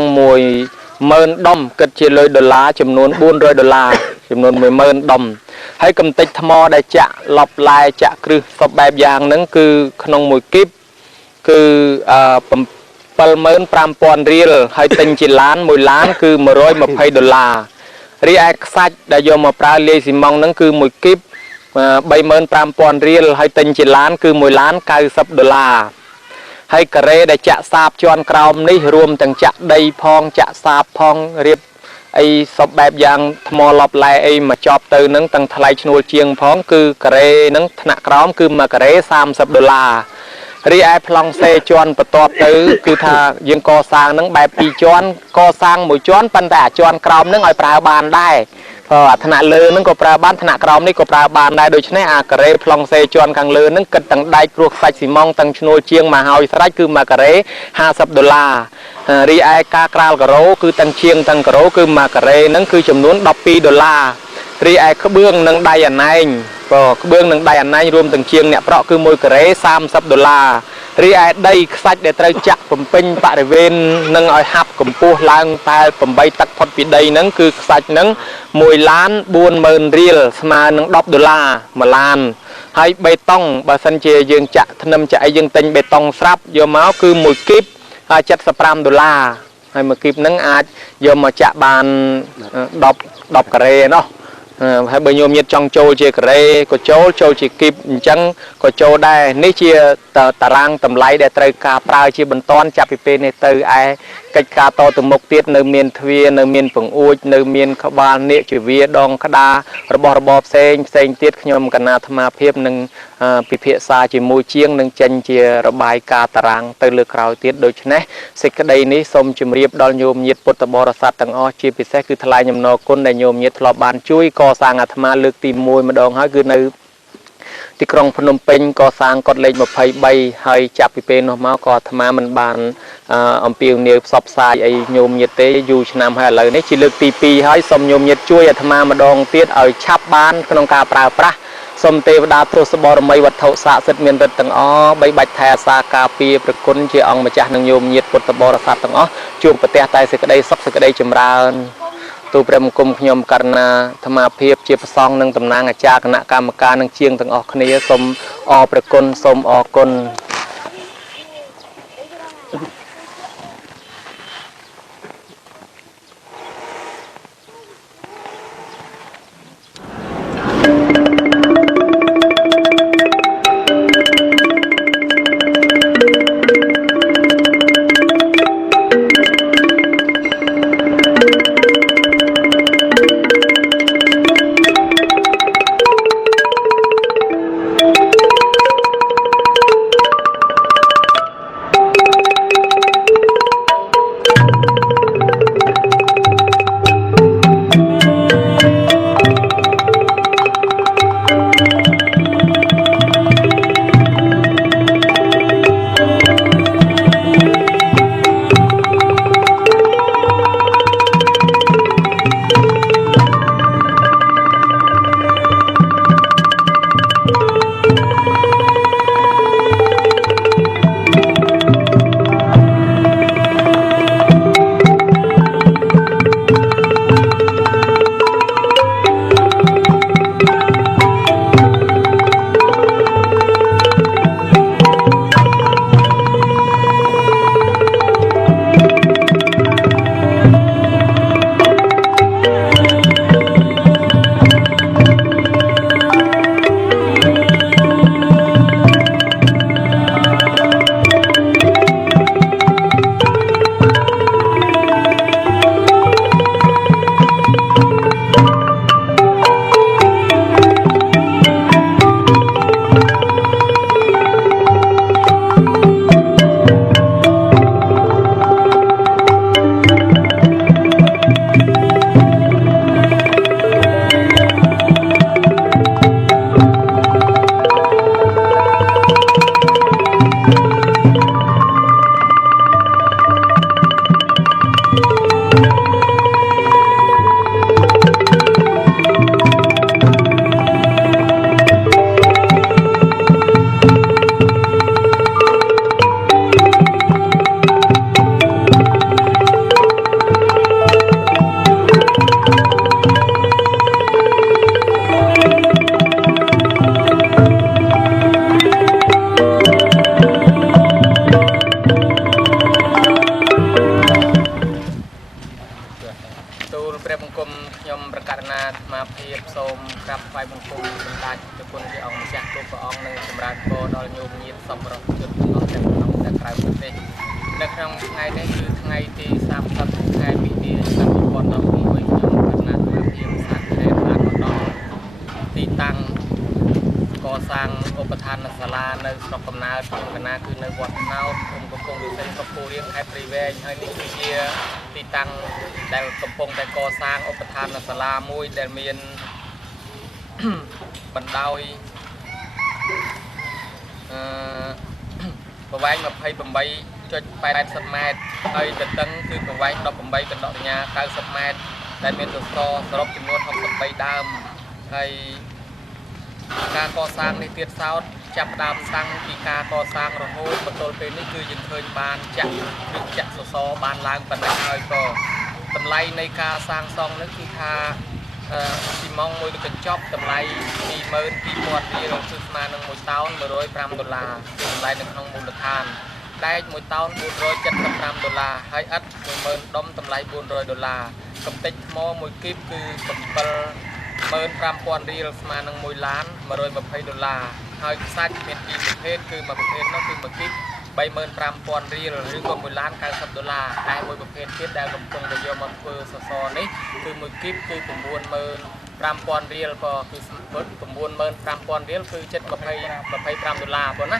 10000 ដុំគិតជាលុយដុល្លារចំនួន$400ចំនួន10000 ដុំហើយកំទេចថ្មដែលចាក់ឡប់ឡែចាក់គ្រឹះសពបែបយ៉ាងហ្នឹងគឺក្នុងមួយគីបគឺ75000 រៀលហើយទិញជាឡាន1ឡានគឺ$120រីឯខ្សាច់ដែលយកមកប្រើលាយស៊ីម៉ង់ហ្នឹងគឺមួយគីប35,000 រៀលហើយទិញជាឡានគឺ1ឡាន$90ហើយការ៉េដែលចាក់សាបជាន់ក្រោមនេះរួមទាំងចាក់ដីផងចាក់សាបផងរៀបអីសពបែបយ៉ាងថ្មឡប់ឡែអីមកចប់ទៅនឹងទាំងថ្លៃឈ្នួលជាងផងគឺការ៉េហ្នឹងថ្នាក់ក្រោមគឺមួយការ៉េ$30រីឯប្លង់សេជាន់បន្ទាប់ទៅគឺថាយើងកសាងហ្នឹងបែប2ជាន់កសាងមួយជាន់ប៉ុន្តែអាជាន់ក្រោមហ្នឹងឲ្យប្រើបានដែរអាថ្នាក់លើហ្នឹងក៏ប្រើបានថ្នាក់ក្រោមនេះក៏ប្រើបានដែរដូច្នេះអាការ៉េប្លង់សេជាន់ខាងលើហ្នឹងគិតទាំងដែកគ្រោះខ្សាច់ស៊ីម៉ង់ទាំងឈ្នួលជាងមកហើយស្រេចគឺមួយការ៉េ$50រីឯការក្រាលការ៉ូគឺទាំងជាងទាំងការ៉ូគឺមួយការ៉េហ្នឹងគឺចំនួន$12រីឯក្បឿងនិងដៃអាណែងក្បឿងនិងដៃអាណែងរួមទាំងជាងអ្នកប្រក់គឺមួយការ៉េ$30រីឯដីខ្សាច់ដែលត្រូវចាក់បំពេញបរិវេណនឹងឲ្យហាប់កម្ពស់ឡើងតែ8ទឹកផុតពីដីហ្នឹងគឺខ្សាច់ហ្នឹង1,40,000 រៀលស្មើនឹង$10មួយឡានហើយបេតុងបើសិនជាយើងចាក់ធ្នឹមចាក់អីយើងទិញបេតុងស្រាប់យកមកគឺមួយគីប$75 ហើយមួយគីបហ្នឹងអាចយកមកចាក់បាន10ការ៉េเนาะហើយបើញោមញាតចង់ចូលជាការ៉េក៏ចូលជាគីបអញ្ចឹងក៏ចូលដែរនេះជាតារាងតម្លៃដែលត្រូវការប្រើជាបន្តចាប់ពីពេលនេះទៅឯកិច្ចការតទៅមុខទៀតនៅមានទ្វានៅមានពង្អួចនៅមានក្បាលនាគជាវាដងក្តាររបស់របរផ្សេងទៀតខ្ញុំកណាអាត្មាភាពនឹងពិភាក្សាជាមួយជាងនឹងចេញជារបាយការណ៍តារាងទៅលើក្រោយទៀតដូច្នេះសេចក្តីនេះសូមជម្រាបដល់ញោមញាតពុទ្ធបរិស័ទទាំងអស់ជាពិសេសគឺថ្លែងអំណរគុណដែលញោមញាតធ្លាប់បានជួយកសាងអាត្មាលើកទី1ម្ដងហើយគឺនៅទីក្រុងភ្នំពេញកសាងកុដិលេខ23ហើយចាប់ពីពេលនោះមកក៏អាត្មាមិនបានអំពាវនាវផ្សព្វផ្សាយអីញោមញាតទេយូរឆ្នាំហើយឥឡូវនេះជាលើកទី2ហើយសូមញោមញាតជួយអាត្មាម្ដងទៀតឲ្យឆាប់បានក្នុងការប្រើប្រាស់សូមទេវតាទស្សបរមីវត្ថុស័ក្តិសិទ្ធិមានរិទ្ធទាំងអស់បីបាច់ថែអាសាការពារប្រគុណជាអង្គម្ចាស់និងញោមញាតពុទ្ធបរិស័ទទាំងអស់ជួបប្រទះតែសេចក្តីសុខសេចក្តីចម្រើនទូព្រះមង្គមខ្ញុំករណាអាត្មាភាពជាប្រសង់និងតំណាងអាចារ្យគណៈកម្មការនិងជាងទាំងអស់គ្នាសូមអរប្រគុណសូមអរគុណដែលមានបណ្ដោយប្រវែង 28.80 ម៉ែត្រហើយទទឹងគឺប្រវែង 18 កណ្ដកសញ្ញា 90 ម៉ែត្រដែលមានសសរសរុបចំនួន 63 ដើមហើយការកសាងនេះទៀតសោតចាប់ដើមតាំងពីការកសាងរហូតមកទល់ពេលនេះគឺយើងឃើញបានចាក់សសរបានឡើងប៉ុណ្ណឹងហើយក៏តម្លៃនៃការសាងសង់នេះគឺថាស៊ីម៉ងមួយទៅកញ្ចប់តម្លៃ 22,000 រៀលគឺស្មើនឹង $1,105 តម្លៃនៅក្នុងមូលដ្ឋាន ដែក1តោន$475ហើយឥដ្ឋ10000ដុំតម្លៃ$400កំទេចថ្ម1គីបគឺ75000រៀលស្មើនឹង$1,120ហើយខ្សាច់មានពីរប្រភេទគឺមួយប្រភេទនោះគឺ1គីប35000រៀលឬក៏$1,090តែមួយប្រភេទទៀតដែលកំពុងតែយកមកធ្វើសសរនេះគឺ1គីបគឺ95000រៀលក៏គឺ95000រៀលគឺចិត្ត$25ប៉ុណ្ណា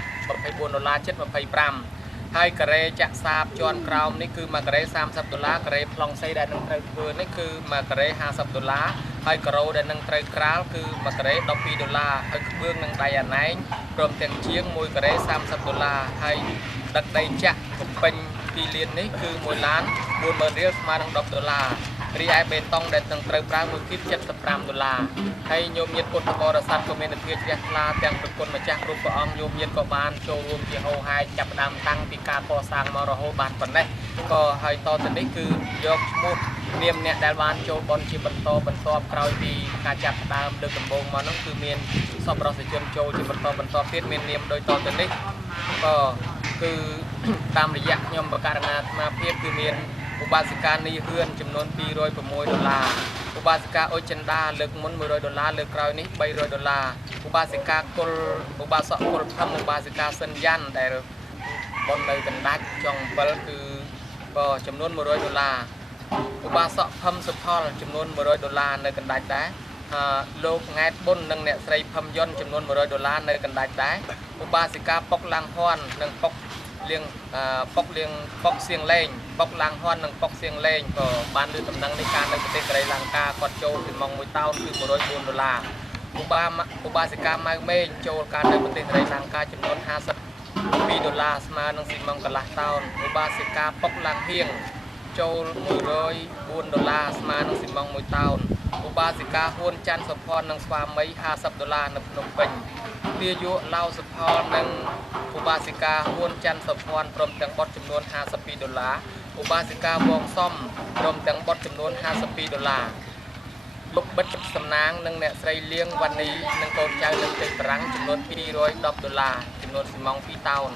$24ចិត្ត25ហើយការ៉េចាក់សាបជាន់ក្រោមនេះគឺ1ការ៉េ$30ការ៉េប្លង់សីដែលនឹងត្រូវធ្វើនេះគឺ1ការ៉េ$50ហើយការ៉ូដែលនឹងត្រូវក្រាលគឺ1ការ៉េ$12ហើយក្បឿងនឹងដៃអាណែងព្រមទាំងជាង1ការ៉េ$30ហើយដឹកដីចាក់កំពេញ2លាននេះគឺ$1,400,000រៀលស្មើនឹង$10រីឯបេតុងដែលនឹងត្រូវប្រើ1គីប$75ហើយញោមញាតិពុទ្ធបរិស័ទក៏មានវិធីជ្រះថ្លាទាំងប្រគុណម្ចាស់គ្រប់ព្រះអង្គញោមញាតិក៏បានចូលរួមជាហោហែចាប់ផ្ដើមតាំងពីការកសាងមករហូតបានប៉ុណ្ណេះក៏ហើយតទៅនេះគឺយកឈ្មោះនាមអ្នកដែលបានចូលបន់ជាបន្តបន្ទាប់ក្រោយពីការចាប់ផ្ដើមលើកដំបូងមកនោះគឺមានសពរសជនចូលជាបន្តទៀតមាននាមដូចតទៅនេះក៏គឺតាមរយៈខ្ញុំបករណាអាត្មាភាពគឺមានឧបាសិកានីហឿនចំនួន$206ឧបាសិកាអុចិន្តាលើកមុន$100លើកក្រោយនេះ$300ឧបាសិកាគុលឧបាសកគុលធម្មឧបាសិកាសិនយ៉ាន់ដែលបននៅកណ្ដាច់ចុង7គឺក៏ចំនួន$100ឧបាសកភឹមសុផលចំនួន$100នៅកណ្ដាច់ដែរលោកង៉ែតប៊ុននិងអ្នកស្រីភឹមយុនចំនួន$100នៅកណ្ដាច់ដែរឧបាសិកាប៉ុកឡាំងហ៊ွန်និងប៉ុកលៀងប៉ុកសៀងលេងប៉ុកឡាំងហ៊ွန်និងប៉ុកសៀងលេងក៏បានលើដំណឹងនៃការនៅប្រទេសកូរ៉េលង្កាគាត់ចូលពីម៉ោង1តោនគឺ$104ឧបាសិកាម៉ៅមេងចូលការនៅប្រទេសកូរ៉េលង្កាចំនួន$52ស្មើនឹងស៊ីម៉ុងកន្លះតោនឧបាសិកាប៉ុកឡាំងហៀងចូល$104ស្មើនឹងស៊ីម៉ុង1តោនឧបាសិកាហ៊ួនច័ន្ទសុផននិងស្វាមី$50នៅភ្នំពេញទាយុឡៅសុផលនិងឧបាសិកាហ៊ួនច័ន្ទសុផនព្រមទាំងបុត្រចំនួន$52ឧបាសិកាវងសំព្រមទាំងបុត្រចំនួន$52លោកបិទសំណាងនិងអ្នកស្រីលៀងវ៉ានីនិងកូនចៅនៅប្រទេសបារាំងចំនួន$210ចំនួនស៊ីម៉ុង2តោន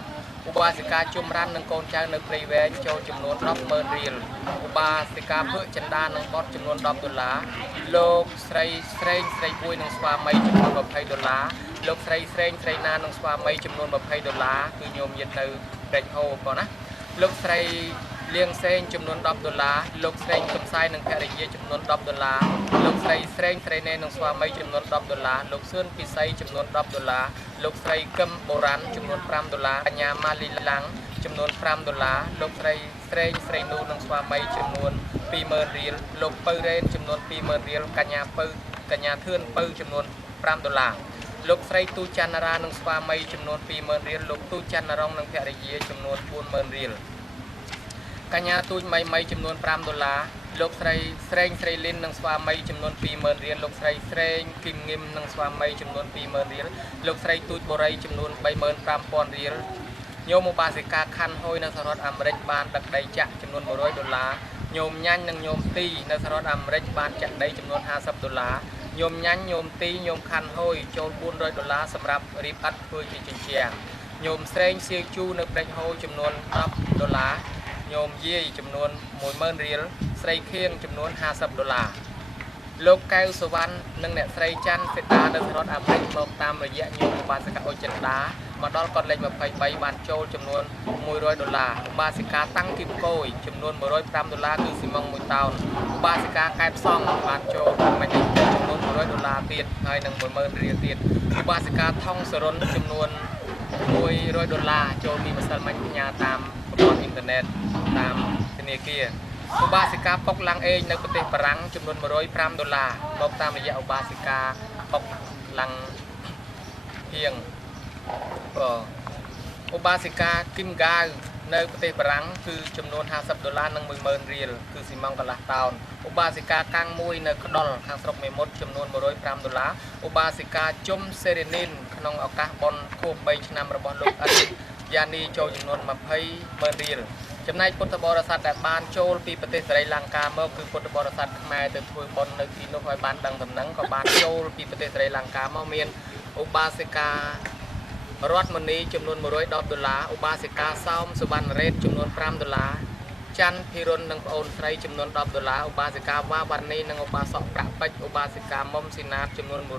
ឧបាសិកាជុំរ៉ាន់និងកូនចៅនៅព្រៃវែងចូលចំនួន$10,000រៀលឧបាសិកាភើចិន្តានិងបុត្រចំនួន$10លោកស្រីស្រេងស្រីពួយនិងស្វាមីចំនួន$20លោកស្រីស្រេងស្រីណានិងស្វាមីចំនួន$20គឺញោមញាតិនៅព្រែកហូបងណាលោកស្រីលៀងសេងចំនួន$10លោកស្រីកំសាយនិងភរិយាចំនួន$10លោកស្រីស្រេងស្រីណែនិងស្វាមីចំនួន$10លោកសឿនពិសីចំនួន$10លោកស្រីកឹមបូរ៉ាន់ចំនួន$5កញ្ញាម៉ាលីឡាំងចំនួន$5លោកស្រីស្រេងស្រីនូនិងស្វាមីចំនួន$20000រៀលលោកពៅរ៉េនចំនួន$20000រៀលកញ្ញាធឿនពៅចំនួន$5លោកស្រីទូច័ន្ទរានិងស្វាមីចំនួន$20000រៀលលោកទូច័ន្ទរងនិងភរិយាចំនួន$40000រៀលកញ្ញាទូចមីចំនួន$5លោកស្រីស្រេងស្រីលីននិងស្វាមីចំនួន$20000រៀលលោកស្រីស្រេងគឹមងឹមនិងស្វាមីចំនួន$20000រៀលលោកស្រីទូចបូរីចំនួន$35000រៀលញោមឧបាសិកាខាន់ហួយនៅសហរដ្ឋអាមេរិកបានដឹកដីចាក់ចំនួន$100ញោមញ៉ាញ់និងញោមទីនៅសហរដ្ឋអាមេរិកបានចាក់ដីចំនួន$50ញោមញ៉ាញ់ញោមទីញោមខាន់ហួយចូល$400សម្រាប់រៀបឥដ្ឋធ្វើជាជញ្ជាំងញោមស្រេងសៀជូនៅព្រែកហូចំនួន$10ញោមយាយចំនួន$10000រៀលស្រីខៀងចំនួន$50លោកកៅសវណ្ណនិងអ្នកស្រីច័ន្ទសេតានៅសហរដ្ឋអាមេរិកមកតាមរយៈញោមឧបាសិកាអុចិន្តាមកដល់កត់លេខ23បានចូលចំនួន$100ឧបាសិកាតាំងគីបកយចំនួន$105គឺស៊ីម៉ុង1តោនឧបាសិកាកែបសង់បានចូលមិននេះចំនួន$100ទៀតហើយនឹង$10000រៀលទៀតឧបាសិកាថងសរុនចំនួន$100ចូលពីម្សិលមិញផ្ញើតាមប្រព័ន្ធអ៊ីនធឺណិតតាមធនាគារឧបាសិកាប៉ុកឡាំងអេងនៅប្រទេសបារាំងចំនួន$105មកតាមរយៈឧបាសិកាប៉ុកឡាំងហៀងឧបាសិកាគឹមហ្គាវនៅប្រទេសបារាំងគឺចំនួន$50និង$10000រៀលគឺស៊ីម៉ុងកន្លះតោនឧបាសិកាកាំងមួយនៅក្ដុលខាងស្រុកមេមត់ចំនួន$105ឧបាសិកាជុំសេរីនីនក្នុងឱកាសបុណ្យខួប3ឆ្នាំរបស់លោកអ៊ិតយ៉ានីចូលចំនួន$20000រៀលចំណែកពុទ្ធបរិស័ទដែលបានចូលពីប្រទេសកូរ៉េលង្កាមកគឺពុទ្ធបរិស័ទខ្មែរទៅធ្វើបុណ្យនៅទីនោះហើយបានដឹងដំណឹងក៏បានចូលពីប្រទេសកូរ៉េលង្កាមកមានឧបាសិកា រតមនីចំនួន$110ឧបាសិកាសោមសុវណ្ណរ៉េតចំនួន$5ច័ន្ទភិរុននិងប្អូនស្រីចំនួន$10ឧបាសិកាវ៉ាវ៉ានីនិងឧបាសកប្រាក់ពេជ្រឧបាសិកាមុំស៊ីណាតចំនួន$105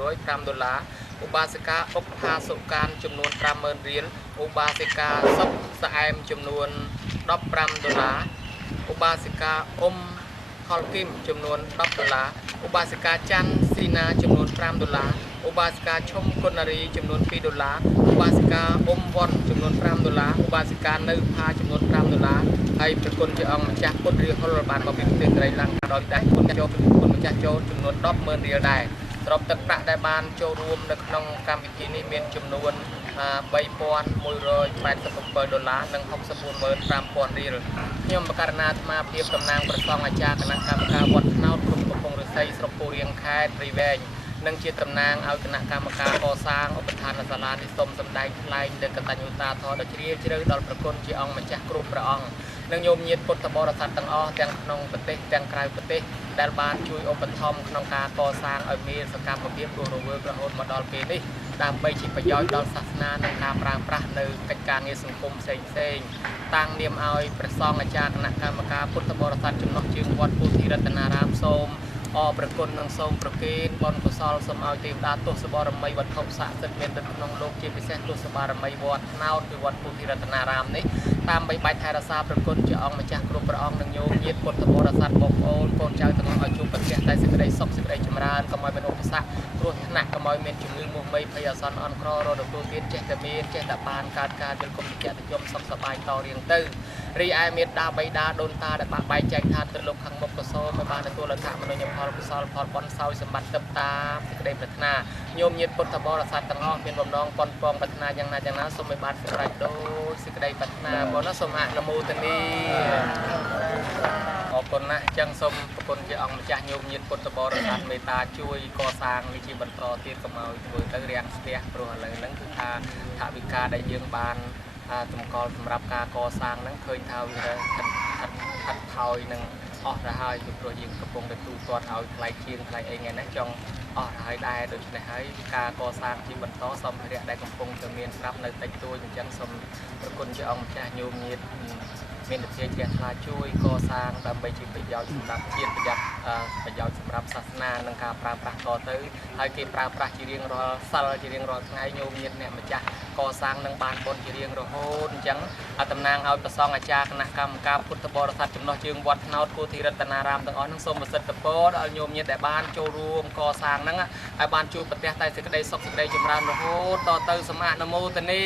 ឧបាសិកាអុកផាសុកានចំនួន$50,000រៀលឧបាសិកាសុកស្អែមចំនួន$15ឧបាសិកាអ៊ុំខលគីមចំនួន$10ឧបាសិកាច័ន្ទស៊ីណាចំនួន$5ឧបាសិកាឈុំគុណរីចំនួន$2ឧបាសិកាអ៊ុំវ៉ាន់ចំនួន$5ឧបាសិកានៅផាចំនួន$5ហើយប្រគុណជាអង្គម្ចាស់ពុទ្ធរាហុលបានមកពីប្រទេសត្រីលង្កាដោយដែរគុណចូលគុណម្ចាស់ចូលចំនួន$10,000រៀលដែរទ្រព្យទឹកប្រាក់ដែលបានចូលរួមនៅក្នុងកម្មវិធីនេះមានចំនួន$3,187និង$64,500រៀលខ្ញុំបករណាអាត្មាភាពតំណាងប្រសងអាចារ្យគណៈកម្មការវត្តថ្នោតក្រុងកំពង់ឫស្សីស្រុកពូរៀងខេត្តព្រៃវែងនិងជាតំណាងឲ្យគណៈកម្មការកសាងឧបដ្ឋានសាលានេះសូមសម្ដែងថ្លែងលើកតញ្ញូតាធម៌ដ៏ជ្រាលជ្រៅដល់ព្រះគុណជាអង្គម្ចាស់គ្រប់ព្រះអង្គនិងញោមញាតិពុទ្ធបរិស័ទទាំងអស់ទាំងក្នុងប្រទេសទាំងក្រៅប្រទេសដែលបានជួយឧបត្ថម្ភក្នុងការកសាងឲ្យមានសកម្មភាពរស់រវើករហូតមកដល់ពេលនេះដើម្បីជាប្រយោជន៍ដល់សាសនានិងការប្រើប្រាស់នៅកិច្ចការងារសង្គមផ្សេងៗតាំងនាមឲ្យព្រះសង្ឃអាចារ្យគណៈកម្មការពុទ្ធបរិស័ទចំណុះជើងវត្តពុទ្ធិរតនារាមសូមអរព្រគុណនិងសូមប្រគេនបុណ្យកុសលសូមឲ្យទេវតាទស្សបរមីវត្ថុស័ក្តិសិទ្ធិមាននៅក្នុងលោកជាពិសេសទស្សបរមីវត្តថ្នោតគឺវត្តពុទ្ធិរតនារាមនេះតាមបីបាច់ថែរក្សាព្រគុណជាអង្គម្ចាស់គ្រប់ព្រះអង្គនិងញោមញាតិពុទ្ធបរិស័ទបងប្អូនកូនចៅទាំងអស់ឲ្យជួបប្រទះតែសេចក្តីសុខសេចក្តីចម្រើនកុំឲ្យមានឧបសគ្គគ្រោះថ្នាក់កុំឲ្យមានជំងឺមោះមីភ័យអាសន្នអន់ក្រររទទួលទានចេះតែមានចេះតែបានកើតការយល់គុំតិចតិចសុខសប្បាយតរៀងទៅរីឯមេត្តាបិតាដូនតាដែលបានបែងចែកថាទៅលោកខាងមុខក៏សូមឲ្យបានទទួលអត្ថមនោញ្ញផលកុសលផលបុណ្យសោយសម្បត្តិទឹកតាមសេចក្តីប្រាថ្នាញោមញាតិពុទ្ធបរិស័ទទាំងអស់មានបំណងប៉ុនប៉ងប្រាថ្នាយ៉ាងណាសូមឲ្យបានសម្រេចដោយសេចក្តីប្រាថ្នាបងណាសូមអនុមោទនាអរគុណណាស់អញ្ចឹងសូមប្រគុណជាអង្គម្ចាស់ញោមញាតិពុទ្ធបរិស័ទមេត្តាជួយកសាងនេះជាបន្តទៀតកុំឲ្យធ្វើទៅរាំងស្ទះព្រោះឥឡូវហ្នឹងគឺថាថវិកាដែលយើងបានតម្កល់សម្រាប់ការកសាងហ្នឹងឃើញថាវាខាត់ថយនឹងអស់ទៅហើយពីព្រោះយើងកំពុងតែទូទាត់ឲ្យថ្លៃជាងថ្លៃអីថ្ងៃនេះចង់អស់ទៅហើយដែរដូច្នេះហើយការកសាងជាបន្តសម្ភារៈដែលកំពុងតែមានស្រាប់នៅតិចតួចអញ្ចឹងសូមប្រគុណជាអង្គម្ចាស់ញោមញាតិមានវិធានការថ្លាជួយកសាងដើម្បីជាប្រយោជន៍សម្រាប់ជាតិប្រយោជន៍សម្រាប់សាសនានិងការប្រើប្រាស់តទៅហើយគេប្រើប្រាស់ជារៀងរាល់សិលជារៀងរាល់ថ្ងៃញោមញាតិអ្នកម្ចាស់កសាងនឹងបានបុណ្យជារៀងរហូតអញ្ចឹងតំណាងឲ្យព្រះសង្ឃអាចារ្យគណៈកម្មការពុទ្ធបរិស័ទចំណុះជើងវត្តថ្នោតពុទ្ធិរតនារាមទាំងអស់នឹងសូមប្រសិទ្ធពរដល់ញោមញាតិដែលបានចូលរួមកសាងហ្នឹងឲ្យបានជួបប្រទះតែសេចក្តីសុខសេចក្តីចម្រើនរហូតតទៅសូមអនុមោទនា